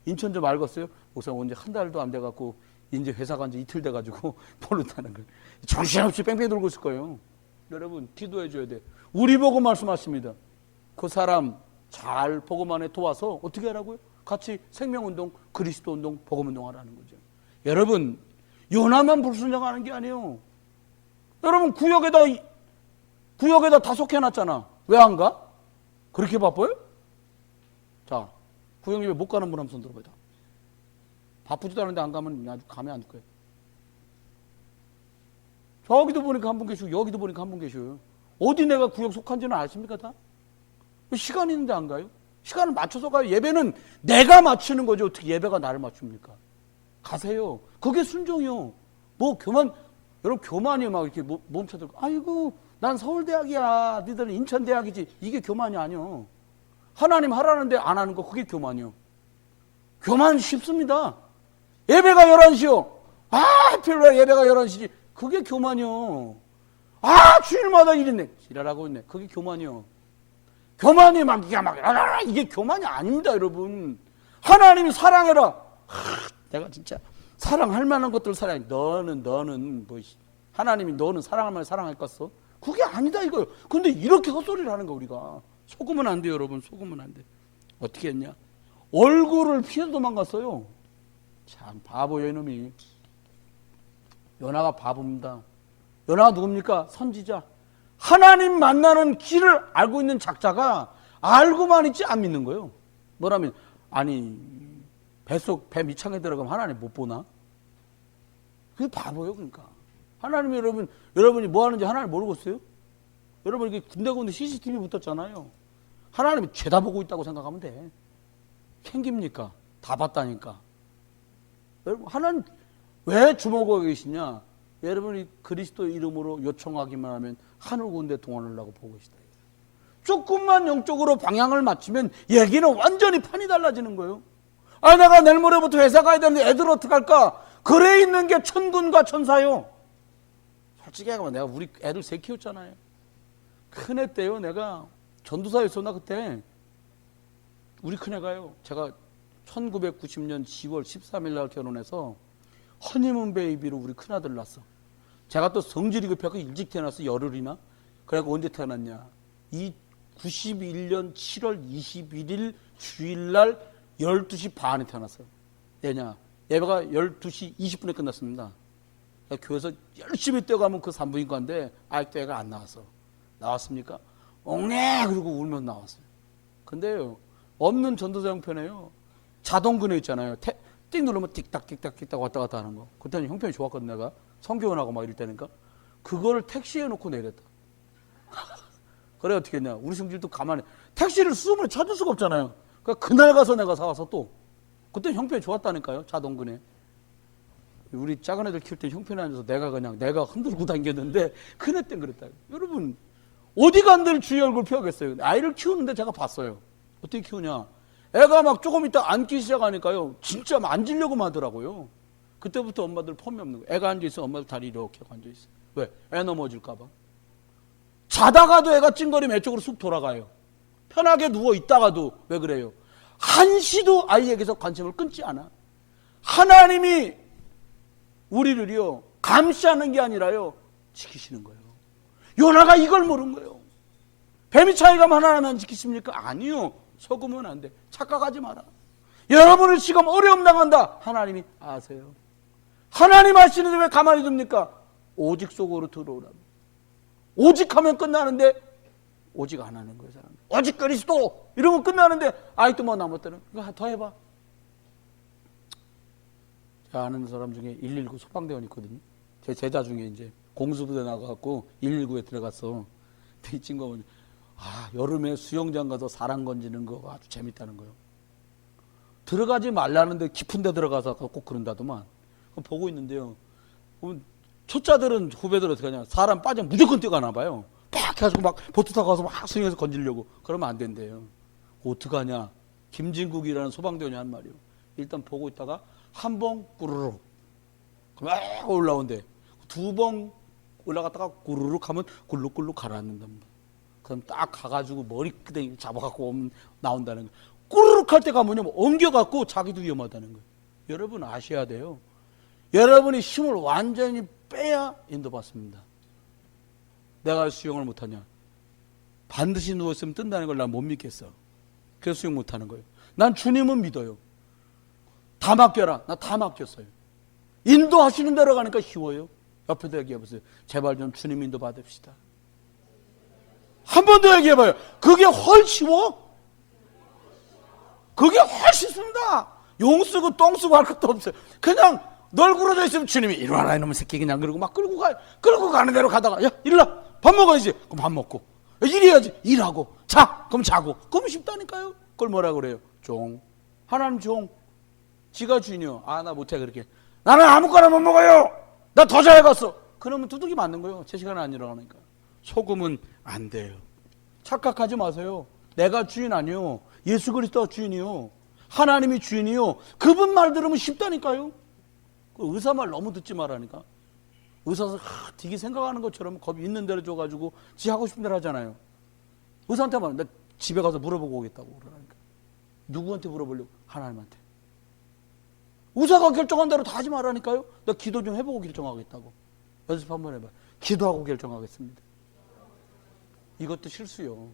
인천 좀 알겠어요? 목사님 언제 한 달도 안 돼갖고 이제 회사 간 지 이틀 돼가지고 모른다는 거예요. 정신없이 뺑뺑이 돌고 있을 거예요. 여러분, 기도해 줘야 돼. 우리 보고 말씀하십니다. 그 사람 잘 복음 안에 도와서 어떻게 하라고요? 같이 생명운동, 그리스도운동, 복음운동 하라는 거죠. 여러분, 요나만 불순종하는 게 아니에요. 여러분, 구역에다 다 속해놨잖아. 왜 안 가? 그렇게 바빠요? 자, 구역 예배 못 가는 분 한 손 들어봐요. 바쁘지도 않은데 안 가면 아주 가면 안 될 거예요. 저기도 보니까 한 분 계시고 여기도 보니까 한 분 계셔요. 어디 내가 구역 속한지는 아십니까 다? 시간 있는데 안 가요? 시간을 맞춰서 가요. 예배는 내가 맞추는 거죠. 어떻게 예배가 나를 맞춥니까? 가세요. 그게 순종이요. 뭐 교만, 여러분 교만이 막 이렇게 몸쳐들고 아이고 난 서울대학이야 니들은 인천대학이지. 이게 교만이 아니요. 하나님 하라는데 안 하는 거 그게 교만이요. 교만 쉽습니다. 예배가 11시요. 하필 왜 예배가 11시지. 그게 교만이요. 주일마다 일이네. 일하라고 있네. 그게 교만이요. 교만이 막 이게 교만이 아닙니다, 여러분. 하나님이 사랑해라. 내가 진짜 사랑할 만한 것들 사랑해. 너는 뭐 하나님이 너는 사랑할 만한 사랑할 것어? 그게 아니다 이거요. 근데 이렇게 헛소리를 하는 거 우리가. 속으면 안 돼요, 여러분. 속으면 안 돼. 어떻게 했냐? 얼굴을 피해서 도망갔어요. 참 바보예요, 이놈이. 요나가 바보입니다. 요나가 누굽니까? 선지자. 하나님 만나는 길을 알고 있는 작자가 알고만 있지 안 믿는 거예요. 뭐라면 아니 배 밑창에 들어가면 하나님 못 보나? 그게 바보예요. 그러니까 하나님이 여러분이 뭐 하는지 하나님 모르겠어요? 여러분 이게 군데군데 CCTV 붙었잖아요. 하나님이 죄다 보고 있다고 생각하면 돼. 챙깁니까? 다 봤다니까. 여러분 하나님 왜 주목하고 계시냐? 여러분이 그리스도 이름으로 요청하기만 하면 하늘 군대 동원하려고 보고 계시다. 조금만 영적으로 방향을 맞추면 얘기는 완전히 판이 달라지는 거예요. 내가 내일 모레부터 회사 가야 되는데 애들 어떡할까? 글에 있는 게 천군과 천사요. 솔직히 얘기하면 내가 우리 애들 세 키웠잖아요. 큰애 때요. 내가 전도사였었나 그때. 우리 큰애가요. 제가 1990년 10월 13일 날 결혼해서 허니문 베이비로 우리 큰아들 낳았어. 제가 또 성질이 급해서 일찍 태어났어. 열흘이나. 그래갖고 언제 태어났냐. 91년 7월 21일 주일날 12시 반에 태어났어요. 왜냐. 예배가 12시 20분에 끝났습니다. 교회에서 열심히 뛰어가면 그 산부인과인데 아직도 애가 안 나왔어. 나왔습니까? 엉네 그러고 울면서 나왔어요. 근데요. 없는 전도사 형편에요. 자동근에 있잖아요. 띡 누르면 띡딱띡딱띡딱 왔다 갔다 하는 거. 그때는 형편이 좋았거든 내가. 성교원하고 막 이럴 때니까. 그거를 택시에 놓고 내렸다. 그래 어떻게 했냐. 우리 성질도 가만히. 택시를 수음을 찾을 수가 없잖아요. 그러니까 그날 가서 내가 사와서 또. 그때 형편이 좋았다니까요. 자동근에. 우리 작은 애들 키울 때 형편이 앉아서 내가 흔들고 다녔는데 큰애 땐 그랬다. 여러분 어디 간들 주의 얼굴 펴겠어요. 아이를 키우는데 제가 봤어요. 어떻게 키우냐. 애가 막 조금 있다 앉기 시작하니까요. 진짜 앉으려고 하더라고요. 그때부터 엄마들 폼이 없는 거예요. 애가 앉아있어. 엄마들 다리 이렇게 하고 앉아있어. 왜? 애 넘어질까 봐. 자다가도 애가 찡거리면 애쪽으로 쑥 돌아가요. 편하게 누워있다가도. 왜 그래요? 한시도 아이에게서 관심을 끊지 않아. 하나님이 우리를요 감시하는 게 아니라요 지키시는 거예요. 요나가 이걸 모른 거예요. 뱀이 차에 가면 하나님 안 지키십니까? 아니요. 속으면 안 돼. 착각하지 마라. 여러분을 지금 어려움 당한다. 하나님이 아세요. 하나님 아시는데 왜 가만히 둡니까? 오직 속으로 들어오라. 오직 하면 끝나는데 오직 안 하는 거예요. 사람. 오직 그리스도 이러면 끝나는데 아직도 뭐 남았다는. 이거 더 해봐. 제가 아는 사람 중에 119 소방대원 있거든요. 제 제자 중에 이제 공수부대 나가갖고 119에 들어갔어. 이 친구가 여름에 수영장 가서 사람 건지는 거 아주 재밌다는 거예요. 들어가지 말라는데 깊은 데 들어가서 꼭 그런다더만. 보고 있는데요. 초짜들은 후배들 어떻게 하냐. 사람 빠지면 무조건 뛰어가나 봐요. 팍 해가지고 막 보트 타고 가서 막 수영해서 건지려고. 그러면 안 된대요. 어떡하냐. 김진국이라는 소방대원이 한 말이요. 일단 보고 있다가 한 번 꾸르륵 막 올라온대. 두 번 올라갔다가 꾸르륵 하면 굴룩굴룩 가라앉는답니다. 그럼 딱 가가지고 머리끄댕이 잡아갖고 나온다는 거예요. 꾸르륵 할 때가 뭐냐면 엉겨갖고 자기도 위험하다는 거예요. 여러분 아셔야 돼요. 여러분이 힘을 완전히 빼야 인도받습니다. 내가 수영을 못하냐. 반드시 누워있으면 뜬다는 걸 난 못 믿겠어. 그래서 수영 못하는 거예요. 난 주님은 믿어요. 다 맡겨라. 나 다 맡겼어요. 인도하시는 대로 가니까 쉬워요. 옆에도 얘기해보세요. 제발 좀 주님 인도 받읍시다. 한 번 더 얘기해봐요. 그게 훨 쉬워? 그게 훨씬 쉽습니다. 용 쓰고 똥 쓰고 할 것도 없어요. 그냥 널 굴어져 있으면 주님이 일어나라 이놈의 새끼 그냥 그러고 막 끌고 가는 대로 가다가 야 일어나 밥 먹어야지. 그럼 밥 먹고. 일해야지. 일하고. 자. 그럼 자고. 그럼 쉽다니까요. 그걸 뭐라 그래요? 종. 하나님 종. 지가 주인이요. 아, 나 못해 그렇게. 나는 아무거나 못 먹어요. 나 더 잘해갔어. 그러면 두들기 맞는 거예요. 제 시간에 안 일어나니까. 속으면 안 돼요. 착각하지 마세요. 내가 주인 아니요. 예수 그리스도가 주인이요. 하나님이 주인이요. 그분 말 들으면 쉽다니까요. 그 의사 말 너무 듣지 말라니까. 의사서 되게 생각하는 것처럼 겁 있는 대로 줘가지고 지 하고 싶은 대로 하잖아요. 의사한테 말하면 나 집에 가서 물어보고 오겠다고 그러니까. 누구한테 물어보려고? 하나님한테. 의사가 결정한 대로 다 하지 말라니까요. 나 기도 좀 해보고 결정하겠다고. 연습 한번 해봐. 기도하고 결정하겠습니다. 이것도 실수요.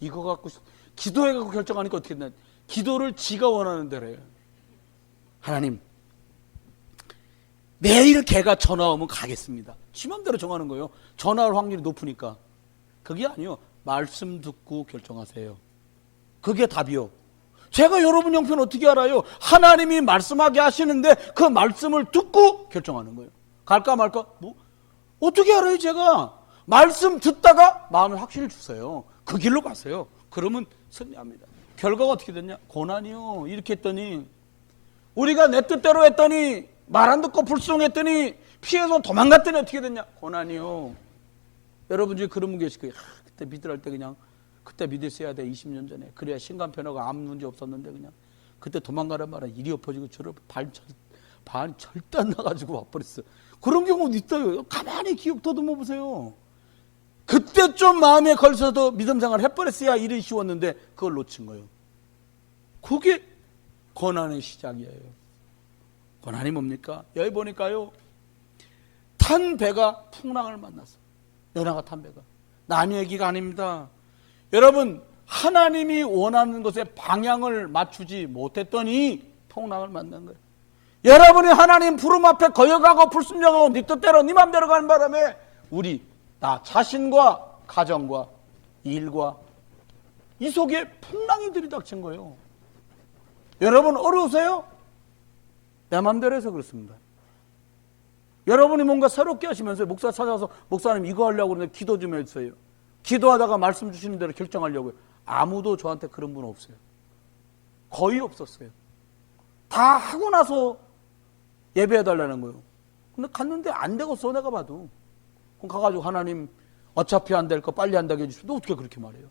이거 갖고 기도해갖고 결정하니까 어떻게 되나? 기도를 지가 원하는 대로 해요. 하나님, 매일 걔가 전화 오면 가겠습니다. 지 맘대로 정하는 거예요. 전화할 확률이 높으니까. 그게 아니요. 말씀 듣고 결정하세요. 그게 답이요. 제가 여러분 형편 어떻게 알아요? 하나님이 말씀하게 하시는데 그 말씀을 듣고 결정하는 거예요. 갈까 말까? 뭐 어떻게 알아요? 제가 말씀 듣다가 마음에 확신을 주세요. 그 길로 가세요. 그러면 승리합니다. 결과가 어떻게 됐냐? 고난이요. 이렇게 했더니 우리가 내 뜻대로 했더니 말 안 듣고 불순종했더니 피해서 도망갔더니 어떻게 됐냐? 고난이요. 여러분 중에 그런 분 계실 거예요. 그때 믿으랄 때 그냥 그때 믿었어야 돼. 20년 전에. 그래야 신간편하고 아무 문제 없었는데 그냥 그때 도망가란 말은 일이 엎어지고 저를 반 절대 안 나가지고 와버렸어. 그런 경우도 있어요. 가만히 기억 더듬어 보세요. 그때 좀 마음에 걸쳐서 믿음 생활 해버렸어야 일이 쉬웠는데 그걸 놓친 거예요. 그게 고난의 시작이에요. 고난이 뭡니까? 여기 보니까요. 탄 배가 풍랑을 만났어. 연하가 탄 배가. 남의 얘기가 아닙니다. 여러분, 하나님이 원하는 것에 방향을 맞추지 못했더니 풍랑을 만난 거예요. 여러분이 하나님 부름 앞에 거역하고 불순종하고 네 뜻대로 네 맘대로 가는 바람에 우리 나 자신과 가정과 일과 이 속에 풍랑이 들이닥친 거예요. 여러분 어려우세요? 내 맘대로 해서 그렇습니다. 여러분이 뭔가 새롭게 하시면서 목사 찾아서 목사님 이거 하려고 그러는데 기도 좀 해주세요. 기도하다가 말씀 주시는 대로 결정하려고요. 아무도 저한테 그런 분 없어요. 거의 없었어요. 다 하고 나서 예배해달라는 거예요. 근데 갔는데 안 되겠어 내가 봐도. 그럼 가가지고 하나님 어차피 안 될 거 빨리 한다고 해주시면 너 어떻게 그렇게 말해요?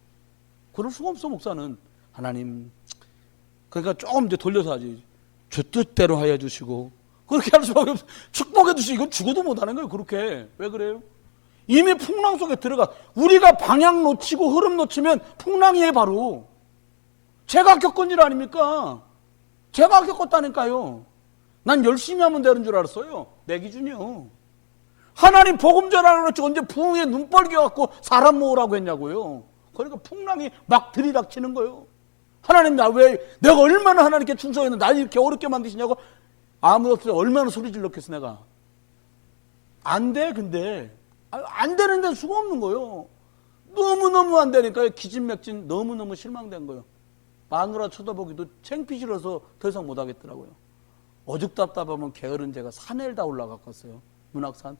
그럴 수가 없어 목사는. 하나님 그러니까 조금 이제 돌려서 하지. 주 뜻대로 하여 주시고 그렇게 할 수밖에 없어. 축복해 주시고 이건 죽어도 못하는 거예요. 그렇게. 왜 그래요? 이미 풍랑 속에 들어가. 우리가 방향 놓치고 흐름 놓치면 풍랑이에요 바로. 제가 겪은 일 아닙니까? 제가 겪었다니까요. 난 열심히 하면 되는 줄 알았어요. 내 기준이요. 하나님 복음 전하라고 그랬지 언제 부흥에 눈 벌겨갖고 사람 모으라고 했냐고요. 그러니까 풍랑이 막 들이닥치는 거예요. 하나님 나 왜 내가 얼마나 하나님께 충성했는데 날 이렇게 어렵게 만드시냐고. 아무도 없어요. 얼마나 소리 질렀겠어 내가. 안 돼. 근데 안 되는 데는 수가 없는 거예요. 너무너무 안 되니까 기진맥진 너무너무 실망된 거예요. 마누라 쳐다보기도 창피스러워서 더 이상 못 하겠더라고요. 오죽 답답하면 게으른 제가 산을 다 올라갔겠어요. 문학산.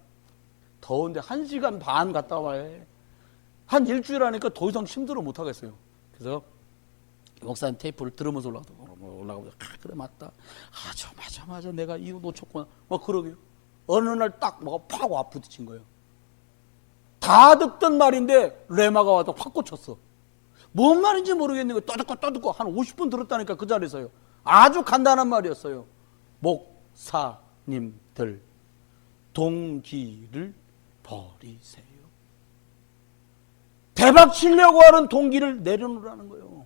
더운데 1시간 반 갔다 와야 해. 한 일주일 하니까 더 이상 힘들어 못 하겠어요. 그래서 목사님 테이프를 들으면서 올라가면서 그래 맞다. 맞아 내가 이거 놓쳤구나. 막 그러게요. 어느 날 딱 뭐가 팍 와 부딪힌 거예요. 다 듣던 말인데 레마가 와서 확 꽂혔어. 뭔 말인지 모르겠는 거 떠듣고 한 50분 들었다니까 그 자리에서요. 아주 간단한 말이었어요. 목사님들 동기를 버리세요. 대박 치려고 하는 동기를 내려놓으라는 거예요.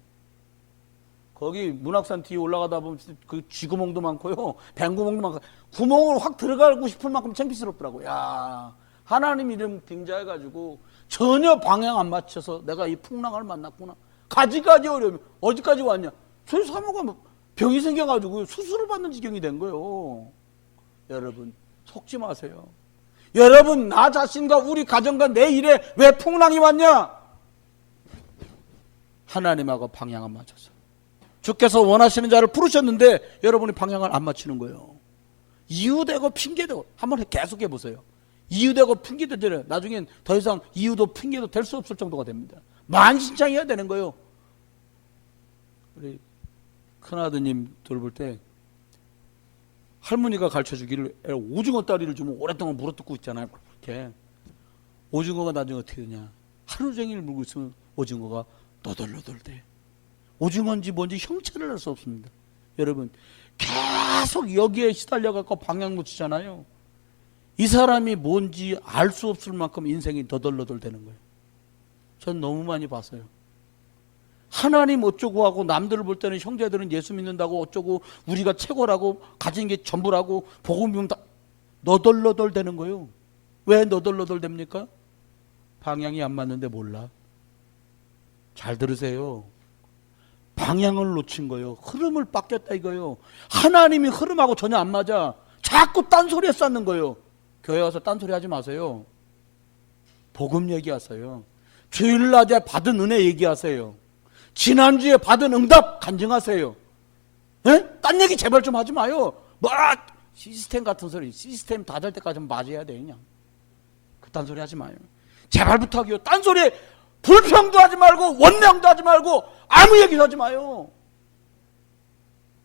거기 문학산 뒤에 올라가다 보면 그 쥐구멍도 많고요. 뱅구멍도 많고 구멍을 확 들어가고 싶을 만큼 창피스럽더라고요. 야, 하나님 이름 빙자해가지고 전혀 방향 안 맞춰서 내가 이 풍랑을 만났구나. 가지가지 어려우면 어디까지 왔냐. 저희 사모가 병이 생겨가지고 수술을 받는 지경이 된 거예요. 여러분 속지 마세요. 여러분 나 자신과 우리 가정과 내 일에 왜 풍랑이 왔냐. 하나님하고 방향 안 맞춰서. 주께서 원하시는 자를 부르셨는데 여러분이 방향을 안 맞추는 거예요. 이유되고 핑계되고 한번 계속 해보세요. 이유되고 핑계도 되려 나중엔 더 이상 이유도 핑계도 될 수 없을 정도가 됩니다. 만신창이어야 되는 거예요. 우리 큰아드님 돌볼 때 할머니가 가르쳐주기를 오징어 다리를 주면 오랫동안 물어뜯고 있잖아요. 그렇게 오징어가 나중에 어떻게 되냐, 하루 종일 물고 있으면 오징어가 너덜너덜 돼. 오징어인지 뭔지 형체를 알 수 없습니다. 여러분 계속 여기에 시달려갖고 방향 놓치잖아요. 이 사람이 뭔지 알 수 없을 만큼 인생이 너덜너덜 되는 거예요. 전 너무 많이 봤어요. 하나님 어쩌고 하고 남들을 볼 때는 형제들은 예수 믿는다고 어쩌고 우리가 최고라고 가진 게 전부라고 복음 믿으면 다 너덜너덜 되는 거예요. 왜 너덜너덜 됩니까? 방향이 안 맞는데 몰라. 잘 들으세요. 방향을 놓친 거예요. 흐름을 뺏겼다 이거예요. 하나님이 흐름하고 전혀 안 맞아. 자꾸 딴소리에 쌓는 거예요. 교회 와서 딴소리 하지 마세요. 복음 얘기하세요. 주일날에 받은 은혜 얘기하세요. 지난주에 받은 응답 간증하세요. 에? 딴 얘기 제발 좀 하지 마요. 뭐 시스템 같은 소리, 시스템 다 될 때까지 맞아야 돼. 그냥 그딴 소리 하지 마요. 제발 부탁이요. 딴 소리에 불평도 하지 말고 원망도 하지 말고 아무 얘기도 하지 마요.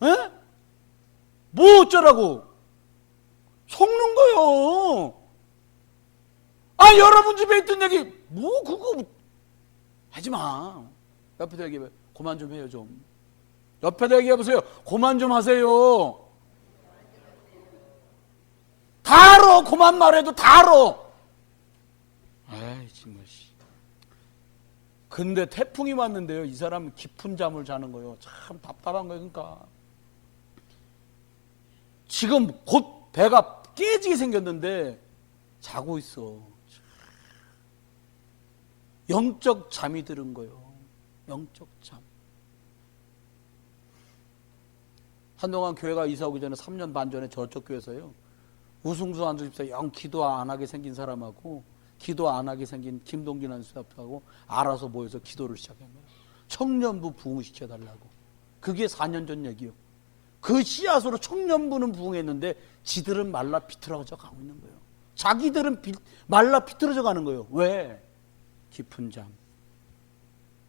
에? 뭐 어쩌라고 속는 거요. 아 여러분 집에 있던 얘기 뭐 그거 하지 마. 옆에도 얘기해. 그만 좀 해요 좀. 옆에도 얘기해 보세요. 그만 좀 하세요. 다 알아. 그만 말해도 다 알아. 아이 정말. 근데 태풍이 왔는데요. 이 사람은 깊은 잠을 자는 거예요. 참 답답한 거예요. 그러니까 지금 곧 배가 깨지게 생겼는데 자고 있어. 영적 잠이 들은 거예요. 영적 잠. 한동안 교회가 이사 오기 전에 3년 반 전에 저쪽 교회에서요. 우승수 안수집사 영 기도 안 하게 생긴 사람하고 기도 안 하게 생긴 김동균 안수집사하고 알아서 모여서 기도를 시작합니다. 청년부 부흥시켜달라고. 그게 4년 전 얘기요. 그 씨앗으로 청년부는 부흥했는데 지들은 말라 비틀어져 가고 있는 거예요. 자기들은 말라 비틀어져 가는 거예요. 왜? 깊은 잠.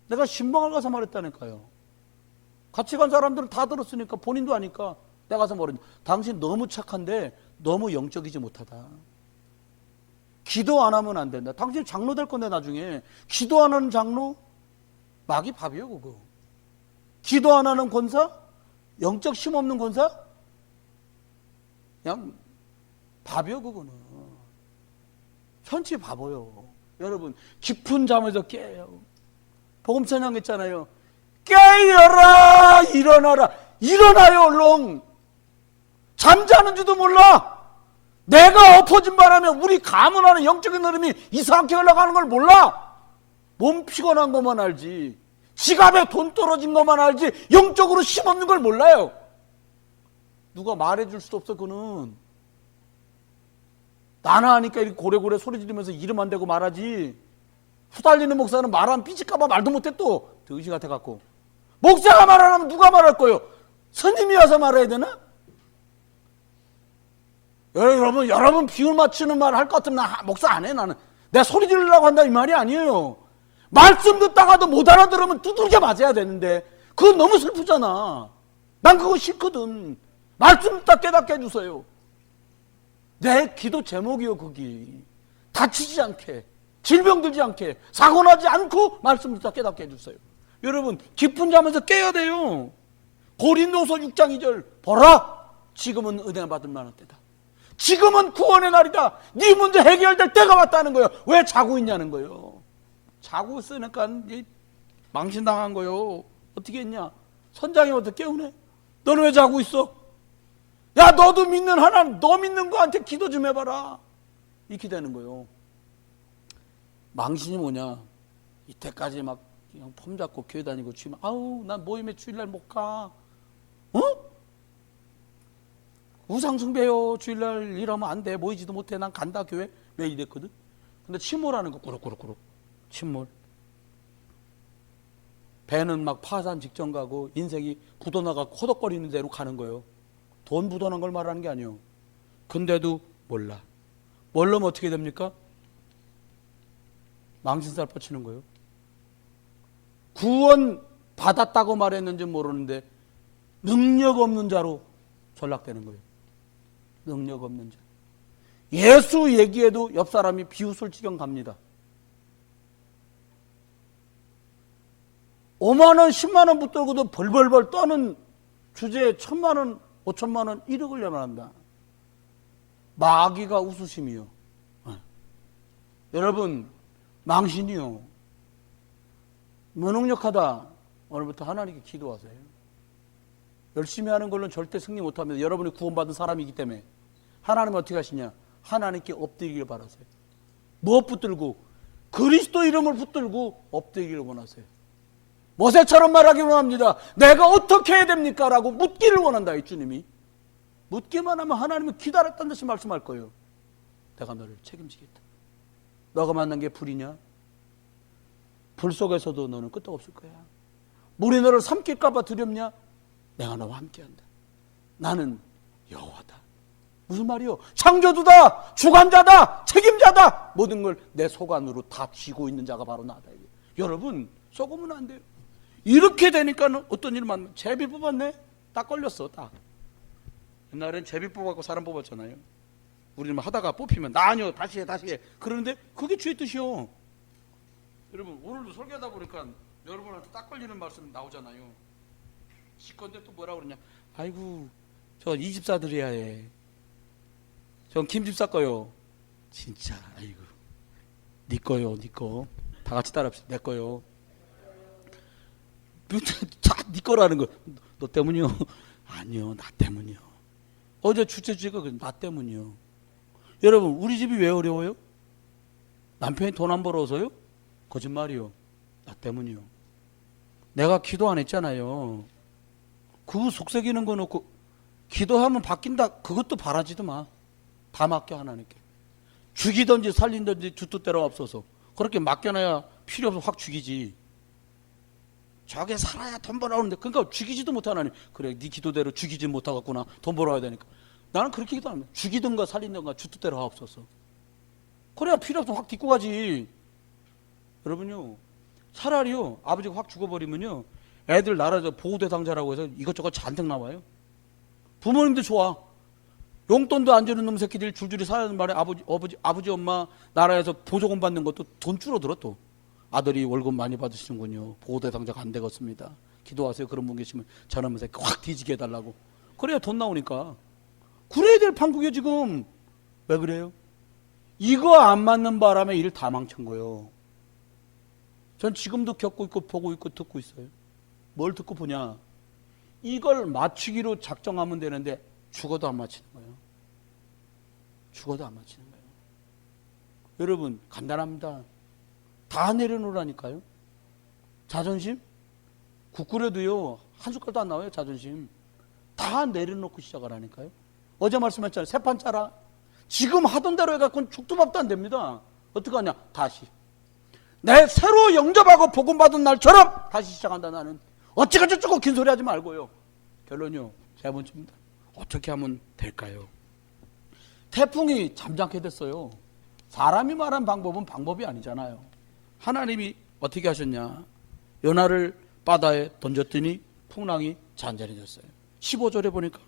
내가 신방을 가서 말했다니까요. 같이 간 사람들은 다 들었으니까 본인도 아니까 내가 가서 말했는데 당신 너무 착한데 너무 영적이지 못하다. 기도 안 하면 안 된다. 당신 장로 될 건데 나중에 기도 안 하는 장로? 막이 밥이요 그거. 기도 안 하는 권사? 영적 힘 없는 권사? 그냥 밥이요 그거는. 현치 바보요. 여러분 깊은 잠에서 깨요. 복음 찬양했잖아요. 깨어라 일어나라. 일어나요 얼른. 잠자는지도 몰라. 내가 엎어진 바람에 우리 가문하는 영적인 흐름이 이상하게 흘러가는 걸 몰라. 몸 피곤한 것만 알지. 지갑에 돈 떨어진 것만 알지 영적으로 힘없는 걸 몰라요. 누가 말해줄 수도 없어. 그는 나나 하니까 이렇게 고래고래 소리 지르면서 이름 안 대고 말하지. 후달리는 목사는 말하면 삐질까봐 말도 못해. 또 의시 같아갖고 목사가 말 안 하면 누가 말할 거예요? 스님이 와서 말해야 되나? 여러분 비율 맞추는 말 할 것 같으면 나 목사 안 해. 나는 내가 소리 지르려고 한다 이 말이 아니에요. 말씀 듣다가도 못 알아들으면 두들겨 맞아야 되는데 그건 너무 슬프잖아. 난 그거 싫거든. 말씀 듣다 깨닫게 해주세요. 내 기도 제목이요 거기. 다치지 않게, 질병 들지 않게, 사고 나지 않고 말씀 듣다 깨닫게 해주세요. 여러분 깊은 잠에서 깨야 돼요. 고린도서 6장 2절 보라 지금은 은혜 받을 만한 때다. 지금은 구원의 날이다. 네 문제 해결될 때가 왔다는 거예요. 왜 자고 있냐는 거예요. 자고 있으니까 망신당한 거예요. 어떻게 했냐? 선장이 어떻게 깨우네? 너는 왜 자고 있어? 야 너도 믿는 하나님, 너 믿는 거한테 기도 좀 해봐라. 이렇게 되는 거예요. 망신이 뭐냐? 이때까지 막 그냥 폼 잡고 교회 다니고 주면 아우 난 모임에 주일날 못 가. 어? 우상숭배요. 주일날 일하면 안 돼. 모이지도 못해. 난 간다 교회. 왜 이랬거든? 근데 침몰하는 거 꾸룩꾸룩꾸룩. 침몰. 배는 막 파산 직전 가고 인생이 굳어나가고 호덕거리는 대로 가는 거예요. 돈 묻어난 걸 말하는 게 아니에요. 근데도 몰라. 뭘 넣으면 어떻게 됩니까? 망신살 뻗치는 거예요. 구원 받았다고 말했는지 모르는데 능력 없는 자로 전락되는 거예요. 능력 없는 자. 예수 얘기해도 옆 사람이 비웃을 지경 갑니다. 5만 원, 10만 원 붙들고도 벌벌벌 떠는 주제에 1,000만 원, 5천만 원, 1억을 내만한다. 마귀가 우수심이요. 여러분, 망신이요. 무능력하다. 오늘부터 하나님께 기도하세요. 열심히 하는 걸로는 절대 승리 못합니다. 여러분이 구원받은 사람이기 때문에. 하나님은 어떻게 하시냐? 하나님께 엎드리기를 바라세요. 무엇 붙들고? 그리스도 이름을 붙들고 엎드리기를 원하세요. 모세처럼 말하기 원합니다. 내가 어떻게 해야 됩니까? 라고 묻기를 원한다. 이 주님이. 묻기만 하면 하나님은 기다렸다는 듯이 말씀할 거예요. 내가 너를 책임지겠다. 너가 만난 게 불이냐? 불 속에서도 너는 끄떡없을 거야. 물이 너를 삼킬까 봐 두렵냐? 내가 너와 함께한다. 나는 여호와다. 무슨 말이요? 창조주다, 주관자다, 책임자다. 모든 걸 내 소관으로 다 쥐고 있는 자가 바로 나다. 여러분, 속으면 안 돼요. 이렇게 되니까 어떤 일을 만나면 제비 뽑았네? 딱 걸렸어. 딱. 옛날엔 제비 뽑았고 사람 뽑았잖아요. 우리는 하다가 뽑히면 나 아니요, 다시 해. 그러는데 그게 주의 뜻이요. 여러분, 오늘도 설교하다 보니까 여러분한테 딱 걸리는 말씀 나오잖아요. 시건데 또 뭐라 그러냐? 아이고, 저 이 집사 드려야 해. 전 김 집사 거요. 진짜, 아이고, 네 거요, 네 거. 다 같이 따라합시다. 내 거요. 네 거라는 거. 너 때문이요? 아니요, 나 때문이요. 어제 주제가 나 때문이요. 여러분, 우리 집이 왜 어려워요? 남편이 돈 안 벌어서요? 거짓말이요. 나 때문이요. 내가 기도 안 했잖아요. 그거 속삭이는 거 놓고 기도하면 바뀐다. 그것도 바라지도 마. 다 맡겨 하나님께. 죽이든지 살린든지 주 뜻대로 없어서. 그렇게 맡겨놔야 필요 없어 확 죽이지. 저게 살아야 돈 벌어오는데 그러니까 죽이지도 못하나니. 그래, 네 기도대로 죽이지 못하겠구나. 돈 벌어야 되니까. 나는 그렇게 기도 안 합니다. 죽이든가 살린든가 주 뜻대로 하옵소서. 그래야 필요 없으면 확 딛고 가지. 여러분요, 차라리요, 아버지가 확 죽어버리면요, 애들 나라에서 보호대상자라고 해서 이것저것 잔뜩 나와요. 부모님도 좋아. 용돈도 안 주는 놈 새끼들이 줄줄이 살아는 말에 아버지, 엄마 나라에서 보조금 받는 것도 돈 줄어들어 또. 아들이 월급 많이 받으시는군요. 보호대상자가 안 되겠습니다. 기도하세요. 그런 분 계시면 저놈의 새끼 확 뒤지게 해달라고. 그래야 돈 나오니까. 그래야 될 판국이에요 지금. 왜 그래요? 이거 안 맞는 바람에 일 다 망친 거예요. 전 지금도 겪고 있고 보고 있고 듣고 있어요. 뭘 듣고 보냐? 이걸 맞추기로 작정하면 되는데 죽어도 안 맞히는 거예요. 죽어도 안 맞히는 거예요. 여러분, 간단합니다. 다 내려놓으라니까요. 자존심? 국 끓여도요, 한 숟갈도 안 나와요. 자존심. 다 내려놓고 시작하라니까요. 어제 말씀했잖아요. 새 판 짜라. 지금 하던 대로 해갖고는 죽도 밥도 안 됩니다. 어떡하냐? 다시. 내 새로 영접하고 복음 받은 날처럼 다시 시작한다. 나는 어찌고저쩌고 긴 소리 하지 말고요. 결론이요, 세 번째입니다. 어떻게 하면 될까요? 태풍이 잠잠게 됐어요. 사람이 말한 방법은 방법이 아니잖아요. 하나님이 어떻게 하셨냐? 요나를 바다에 던졌더니 풍랑이 잔잔해졌어요. 15절에 보니까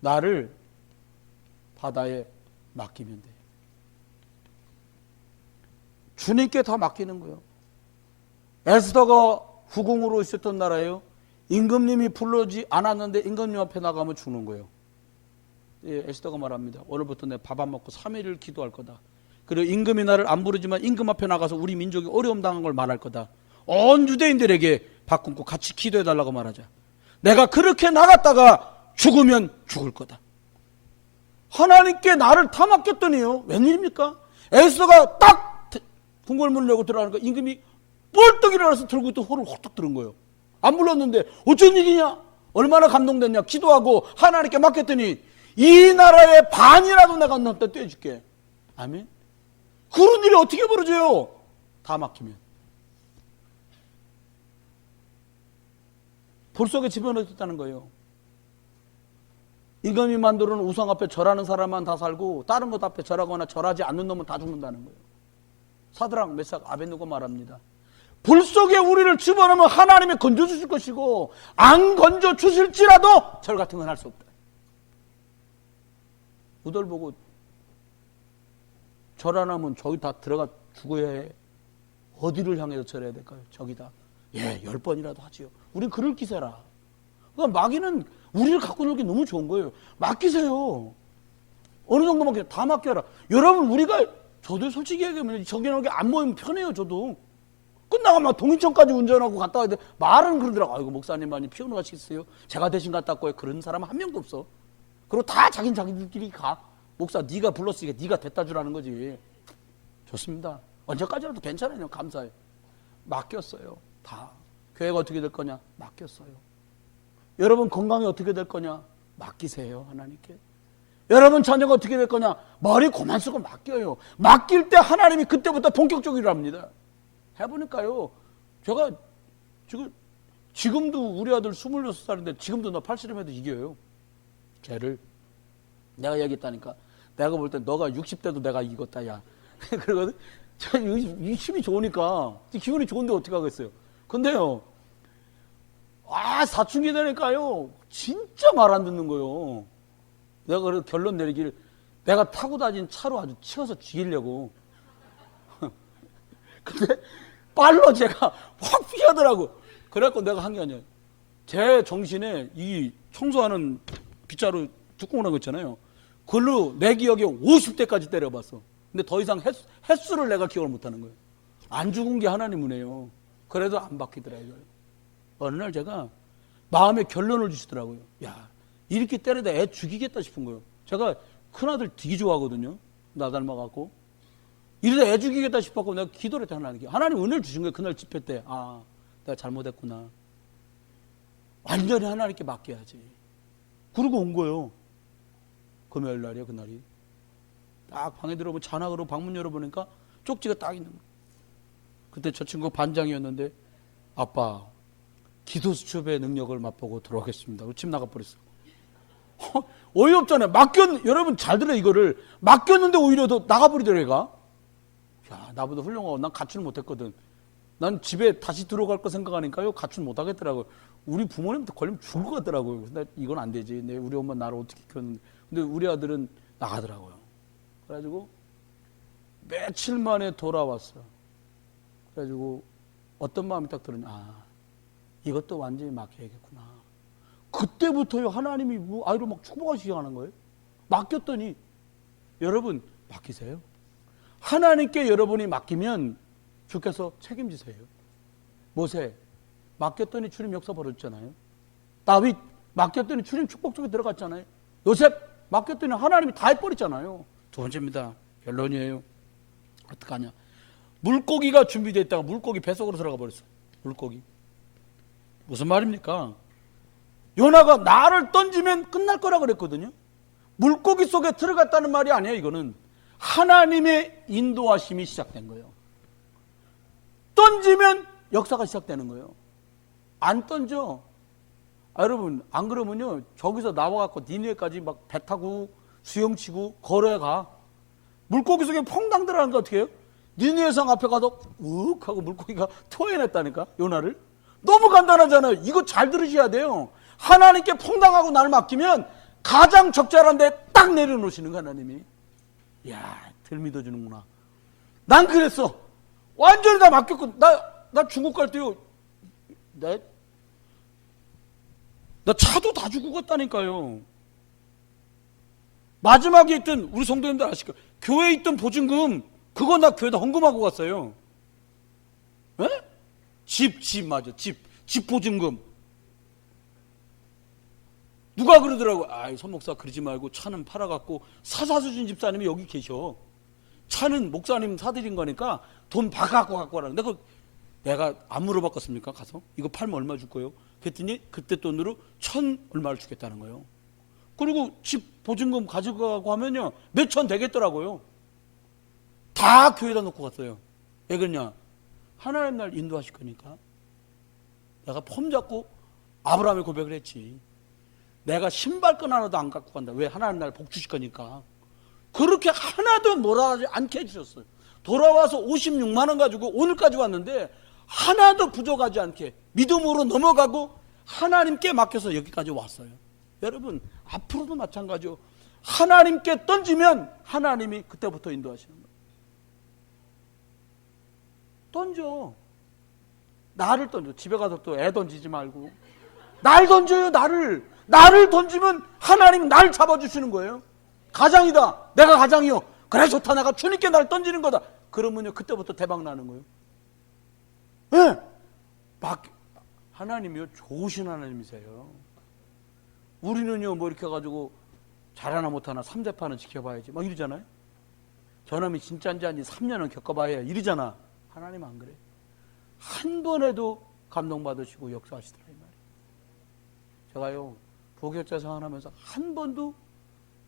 나를 바다에 맡기면 돼. 주님께 다 맡기는 거예요. 에스더가 후궁으로 있었던 나라예요. 임금님이 불러지 않았는데 임금님 앞에 나가면 죽는 거예요. 예, 에스더가 말합니다. 오늘부터 내 밥 안 먹고 3일을 기도할 거다. 그리고 임금이 나를 안 부르지만 임금 앞에 나가서 우리 민족이 어려움 당한 걸 말할 거다. 온 유대인들에게 밥 굶고 같이 기도해달라고 말하자. 내가 그렇게 나갔다가 죽으면 죽을 거다. 하나님께 나를 다 맡겼더니요, 웬일입니까? 에스더가 딱 궁궐문을 열고 들어가니까 임금이 뻘떡 일어나서 들고 있던 호를 홀딱 들은 거예요. 안 불렀는데 어쩐 일이냐? 얼마나 감동됐냐? 기도하고 하나님께 맡겼더니 이 나라의 반이라도 내가 너한테 떼줄게. 아멘. 그런 일이 어떻게 벌어져요? 다 맡기면. 불 속에 집어넣었다는 거예요. 임금이 만들어놓은 우상 앞에 절하는 사람만 다 살고 다른 것 앞에 절하거나 절하지 않는 놈은 다 죽는다는 거예요. 사드락 메삭 아벳느고 말합니다. 불 속에 우리를 집어넣으면 하나님이 건져주실 것이고 안 건져주실지라도 절 같은 건 할 수 없다. 우들 보고 절 안 하면 저기 다 들어가 죽어야 해. 어디를 향해서 절해야 될까요? 저기다. 예, 10번이라도 하지요. 우린 그럴 기세라. 그러니까 마귀는 우리를 갖고 놀기 너무 좋은 거예요. 맡기세요. 어느 정도 맡겨? 다 맡겨라. 여러분, 우리가, 저도 솔직히 얘기하면 저기는 안 모이면 편해요, 저도. 끝나고 막 동인천까지 운전하고 갔다 와야 돼. 말은 그러더라고. 아이고, 목사님 많이 피곤해 가시겠어요? 제가 대신 갔다 왔고요. 그런 사람은 한 명도 없어. 그리고 다 자기들끼리 가. 목사, 네가 불렀으니까 네가 됐다 주라는 거지. 좋습니다. 언제까지라도 괜찮아요. 감사해요. 맡겼어요. 다. 교회가 어떻게 될 거냐? 맡겼어요. 여러분 건강이 어떻게 될 거냐? 맡기세요. 하나님께. 여러분 자녀가 어떻게 될 거냐? 머리 고만 쓰고 맡겨요. 맡길 때 하나님이 그때부터 본격적으로 일합니다. 해보니까요. 제가 지금도 우리 아들 26살인데 지금도 나 팔씨름해도 이겨요. 걔를. 내가 얘기했다니까. 내가 볼 때 너가 60대도 내가 이겼다 야. 그러거든. 이 힘이 좋으니까 기분이 좋은데 어떻게 하겠어요. 근데요. 사춘기 되니까요. 진짜 말 안 듣는 거예요. 내가 그래서 결론 내리기를 내가 타고 다닌 차로 아주 치워서 죽이려고. 근데 빨로 제가 확 피하더라고. 그래갖고 내가 한 게 아니야. 제 정신에 이 청소하는 빗자루 뚜껑을 하고 있잖아요. 그걸로 내 기억에 50대까지 때려봤어. 근데 더 이상 횟수를 내가 기억을 못하는 거예요. 안 죽은 게 하나님 은혜요. 그래도 안 바뀌더라 이거요. 어느 날 제가 마음에 결론을 주시더라고요. 야, 이렇게 때리다 애 죽이겠다 싶은 거예요. 제가 큰아들 되게 좋아하거든요. 나 닮아갖고. 이러다 애 죽이겠다 싶었고 내가 기도를 했다 하나님께. 하나님 은혜를 주신 거예요. 그날 집회 때. 내가 잘못했구나. 완전히 하나님께 맡겨야지. 그러고 온 거예요. 금요일 날이에요. 그날이. 딱 방에 들어오면 잔악으로 방문 열어보니까 쪽지가 딱 있는 거예요. 그때 저 친구 반장이었는데 아빠 기도 수첩의 능력을 맛보고 들어가겠습니다. 집 나가버렸어. 어이없잖아요. 여러분 잘 들어요. 이거를 맡겼는데 오히려 더 나가버리더래 얘가. 야, 나보다 훌륭하고 난 가출 못했거든. 난 집에 다시 들어갈 거 생각하니까요 가출 못하겠더라고요. 우리 부모님한테 걸리면 죽을 것 같더라고요. 근데 이건 안 되지. 우리 엄마 나를 어떻게 키웠는데. 근데 우리 아들은 나가더라고요. 그래가지고 며칠 만에 돌아왔어요. 그래가지고 어떤 마음이 딱 들으냐. 이것도 완전히 맡겨야겠구나. 그때부터요 하나님이 아이를 막 축복하시게 하는 거예요. 맡겼더니 여러분 맡기세요. 하나님께 여러분이 맡기면 주께서 책임지세요. 모세 맡겼더니 주님 역사 벌어졌잖아요. 다윗 맡겼더니 주님 축복 속에 들어갔잖아요. 요셉 맡겼더니 하나님이 다 해버렸잖아요. 두 번째입니다. 결론이에요. 어떡하냐. 물고기가 준비되어 있다가 물고기 뱃속으로 들어가 버렸어. 물고기. 무슨 말입니까? 요나가 나를 던지면 끝날 거라 그랬거든요. 물고기 속에 들어갔다는 말이 아니에요. 이거는 하나님의 인도하심이 시작된 거예요. 던지면 역사가 시작되는 거예요. 안 던져. 여러분 안 그러면요 저기서 나와갖고 니네까지 막 배 타고 수영치고 걸어야 가. 물고기 속에 퐁당 들어가는 거 어떻게 해요? 니네성 앞에 가서 욱 하고 물고기가 토해냈다니까 요나를. 너무 간단하잖아요. 이거 잘 들으셔야 돼요. 하나님께 퐁당하고 나를 맡기면 가장 적절한 데 딱 내려놓으시는 거 하나님이. 이야 덜 믿어주는구나. 난 그랬어. 완전히 다 맡겼고 나 중국 갈 때요 나 차도 다 주고 갔다니까요. 마지막에 있던 우리 성도님들 아실 거예요. 교회에 있던 보증금 그거 나 교회에다 헌금하고 갔어요. 에? 집 맞아. 집 보증금. 누가 그러더라고. 선 목사 그러지 말고 차는 팔아갖고 사사수준 집사님이 여기 계셔. 차는 목사님 사드린 거니까 돈 박아갖고 갖고 와라. 내가 안 물어봤겠습니까? 가서 이거 팔면 얼마 줄 거예요? 그랬더니 그때 돈으로 1,000 얼마를 주겠다는 거예요. 그리고 집 보증금 가져가고 하면요 몇천 되겠더라고요. 다 교회에다 놓고 갔어요. 왜 그러냐? 하나님 날 인도하실 거니까. 내가 폼 잡고 아브라함의 고백을 했지. 내가 신발끈 하나도 안 갖고 간다. 왜? 하나님 날 복 주실 거니까. 그렇게 하나도 뭐라 하지 않게 해주셨어요. 돌아와서 56만 원 가지고 오늘까지 왔는데 하나도 부족하지 않게 믿음으로 넘어가고 하나님께 맡겨서 여기까지 왔어요. 여러분 앞으로도 마찬가지요. 하나님께 던지면 하나님이 그때부터 인도하시는 거예요. 던져. 나를 던져. 집에 가서 또 애 던지지 말고 날 던져요. 나를 던지면 하나님이 날 잡아주시는 거예요. 가장이다. 내가 가장이요. 그래 좋다. 내가 주님께 날 던지는 거다. 그러면요 그때부터 대박 나는 거예요. 네. 하나님이요 좋으신 하나님이세요. 우리는요 뭐 이렇게 해가지고 잘하나 못하나 3대파는 지켜봐야지 막 이러잖아요. 저놈이 진짜인지 아닌지 3년은 겪어봐야 이러잖아. 하나님 안 그래. 한 번에도 감동받으시고 역사하시더라 이 말이에요. 제가요 부교자 생활하면서 한 번도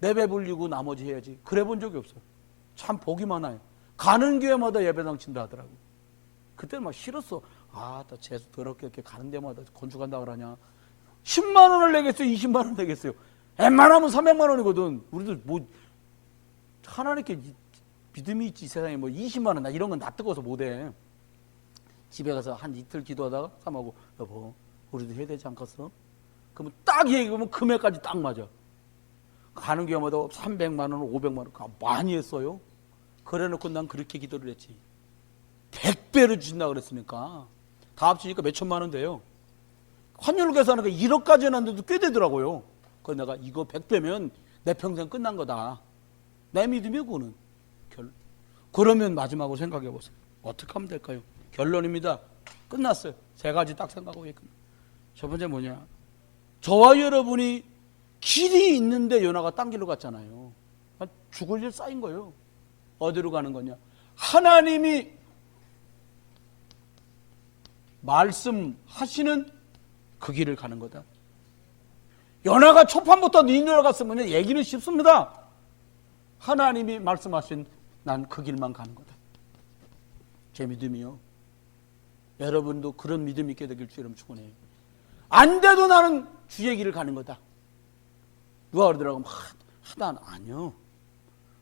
내배불리고 나머지 해야지 그래 본 적이 없어요. 참 복이 많아요. 가는 교회마다 예배당 친다 하더라고. 그때 막 싫었어. 나 재수 더럽게 이렇게 가는 데마다 건축한다 그러냐. 10만 원을 내겠어요? 20만 원 내겠어요? 웬만하면 300만 원이거든. 우리도 뭐 하나님께 믿음이 있지 이 세상에 뭐 20만 원 나 이런 건 나 뜨거워서 못해. 집에 가서 한 이틀 기도하다가 삼하고 여보 우리도 해야 되지 않겠어? 그러면 딱 얘기하면 금액까지 딱 맞아. 가는 교회마다 300만 원, 500만 원 많이 했어요. 그래놓고 난 그렇게 기도를 했지. 100배를 주신다 그랬으니까 다 합치니까 몇 천만 원 돼요. 환율 계산하니까 1억까지 해놨는데도 꽤 되더라고요. 그래서 내가 이거 100배면 내 평생 끝난 거다. 내 믿음이요 그거는. 그러면 마지막으로 생각해 보세요. 어떻게 하면 될까요? 결론입니다. 끝났어요. 세 가지 딱 생각하고 있거든요. 첫 번째 뭐냐? 저와 여러분이 길이 있는데 요나가 딴 길로 갔잖아요. 죽을 일 쌓인 거예요. 어디로 가는 거냐? 하나님이 말씀하시는 그 길을 가는 거다. 요나가 초판부터 니느웨로 갔으면 얘기는 쉽습니다. 하나님이 말씀하신 난 그 길만 가는 거다. 제 믿음이요. 여러분도 그런 믿음 있게 되길 주님 축원해요. 안 돼도 나는 주의 길을 가는 거다. 누가 그러더라고. 하다 아니요.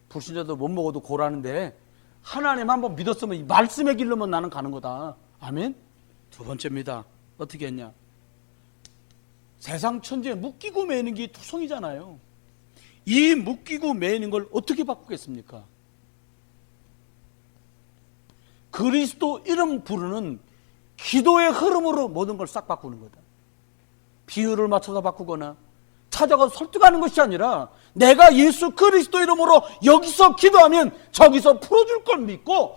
불신자도 못 먹어도 고라는데 하나님 한번 믿었으면 이 말씀의 길로만 나는 가는 거다. 아멘. 두 번째입니다. 어떻게 했냐? 세상 천지에 묶이고 매는 게 투성이잖아요. 이 묶이고 매는 걸 어떻게 바꾸겠습니까? 그리스도 이름 부르는 기도의 흐름으로 모든 걸 싹 바꾸는 거다. 비율을 맞춰서 바꾸거나 찾아가서 설득하는 것이 아니라 내가 예수 그리스도 이름으로 여기서 기도하면 저기서 풀어줄 걸 믿고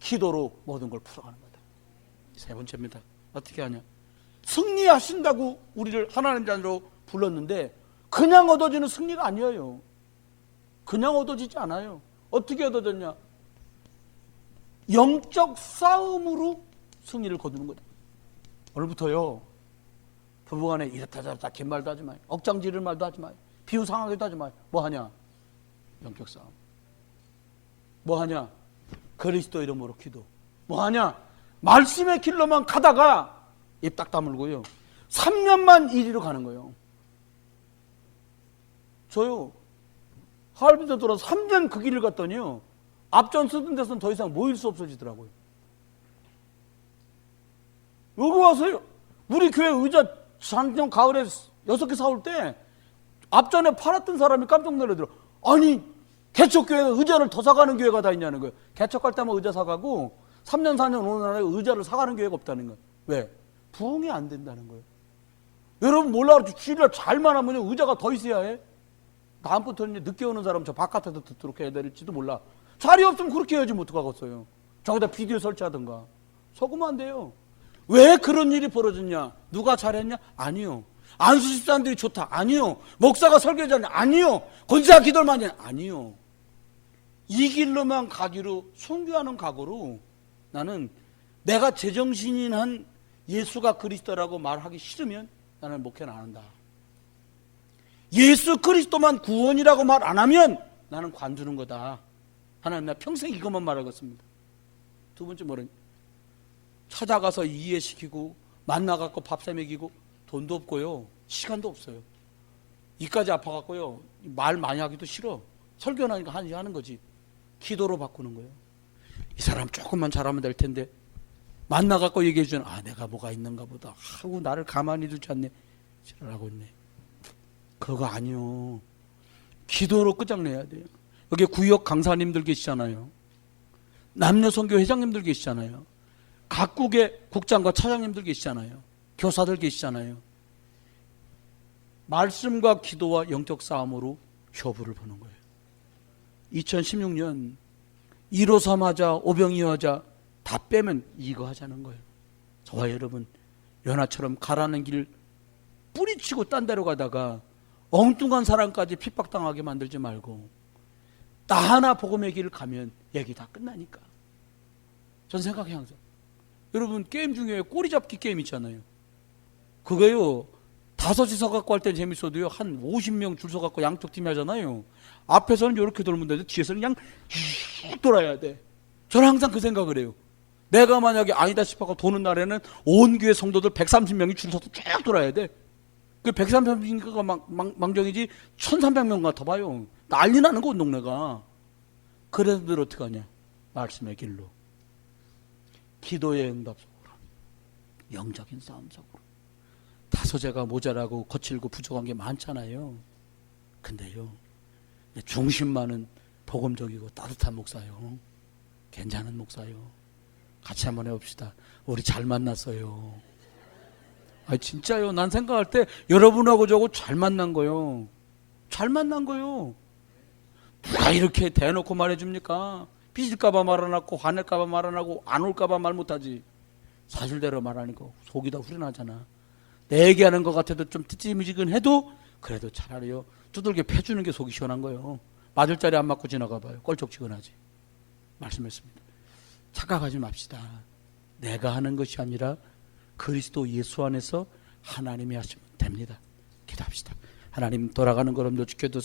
기도로 모든 걸 풀어가는 거다. 세 번째입니다. 어떻게 하냐? 승리하신다고 우리를 하나님 자녀로 불렀는데 그냥 얻어지는 승리가 아니에요. 그냥 얻어지지 않아요. 어떻게 얻어졌냐? 영적 싸움으로 승리를 거두는 거다. 오늘부터요. 부부간에 이렇다 저렇다 갯말도 하지 마요. 억장지를 말도 하지 마요. 비유상하게도 하지 마요. 뭐 하냐? 영적 싸움. 뭐 하냐? 그리스도 이름으로 기도. 뭐 하냐? 말씀의 길로만 가다가 입 딱 다물고요. 3년만 이리로 가는 거예요. 저요. 하얼빈에 돌아서 3년 그 길을 갔더니요. 앞전 쓰던 데서는 더 이상 모일 수 없어지더라고요. 여기 와서요. 우리 교회 의자 작년 가을에 6개 사올 때 앞전에 팔았던 사람이 깜짝 놀라더라고요. 아니 개척교회가 의자를 더 사가는 교회가 다 있냐는 거예요. 개척할 때만 의자 사가고 3년 4년 오는 날에 의자를 사가는 교회가 없다는 거예요. 왜? 부흥이 안 된다는 거예요. 여러분 몰라 주일날 잘만 하면 의자가 더 있어야 해. 다음부터는 늦게 오는 사람 저 바깥에서 듣도록 해야 될지도 몰라. 자리 없으면 그렇게 해야지 못 가겠어요. 저기다 비디오 설치하든가. 속으면 안 돼요. 왜 그런 일이 벌어졌냐? 누가 잘했냐? 아니요. 안수 집사님들이 좋다? 아니요. 목사가 설교자냐? 아니요. 권사가 기도를 많이 하냐? 아니요. 이 길로만 가기로 순교하는 각오로 나는 내가 제정신인 한 예수가 그리스도라고 말하기 싫으면 나는 목회는 안 한다. 예수 그리스도만 구원이라고 말 안 하면 나는 관두는 거다. 하나님 나 평생 이것만 말하겠습니다. 두 번째 뭐래? 찾아가서 이해시키고 만나갖고 밥사 먹이고 돈도 없고요. 시간도 없어요. 이까지 아파갖고요. 말 많이 하기도 싫어. 설교하니까 하는 거지. 기도로 바꾸는 거예요. 이 사람 조금만 잘하면 될 텐데 만나갖고 얘기해 주는 내가 뭐가 있는가 보다 하고 나를 가만히 두지 않네. 지랄하고 있네. 그거 아니요. 기도로 끝장내야 돼요. 여기 구역 강사님들 계시잖아요. 남녀선교 회장님들 계시잖아요. 각국의 국장과 차장님들 계시잖아요. 교사들 계시잖아요. 말씀과 기도와 영적 싸움으로 효부를 보는 거예요. 2016년 153 하자, 오병이어 하자 다 빼면 이거 하자는 거예요. 저와 여러분 연하처럼 가라는 길 뿌리치고 딴 데로 가다가 엉뚱한 사람까지 핍박당하게 만들지 말고 나 하나 복음의 길을 가면 얘기 다 끝나니까. 전 생각해 항상. 여러분 게임 중에 꼬리 잡기 게임 있잖아요. 그거요. 다섯이서 갖고 할 때 재밌어도요. 한 50명 줄 서 갖고 양쪽 팀이 하잖아요. 앞에서는 이렇게 돌면 되는데 뒤에서는 그냥 쭉 돌아야 돼. 저는 항상 그 생각을 해요. 내가 만약에 아니다 싶어서 도는 날에는 온 교회 성도들 130명이 줄 서서 쭉 돌아야 돼. 그 130명이니까 망정이지 1300명 같아 봐요. 난리 나는 거 온 동네가. 그래도 어떻게 하냐. 말씀의 길로. 기도의 응답 속으로. 영적인 싸움 속으로. 다소제가 모자라고 거칠고 부족한 게 많잖아요. 근데요. 중심만은 복음적이고 따뜻한 목사요. 괜찮은 목사요. 같이 한번 해봅시다. 우리 잘 만났어요. 진짜요. 난 생각할 때 여러분하고 저거 잘 만난 거요. 잘 만난 거요. 누가 이렇게 대놓고 말해줍니까? 삐질까봐 말 안 하고 화낼까봐 말 안 하고 안 올까봐 말 못하지. 사실대로 말하니까 속이 다 후련하잖아. 내 얘기하는 것 같아도 좀 찌찌미지근해도 그래도 차라리요. 두들겨 패주는 게 속이 시원한 거예요. 맞을 자리 안 맞고 지나가 봐요. 껄쩍지근하지. 말씀했습니다. 착각하지 맙시다. 내가 하는 것이 아니라 그리스도 예수 안에서 하나님이 하시면 됩니다. 기도합시다. 하나님 돌아가는 걸음도 지켜도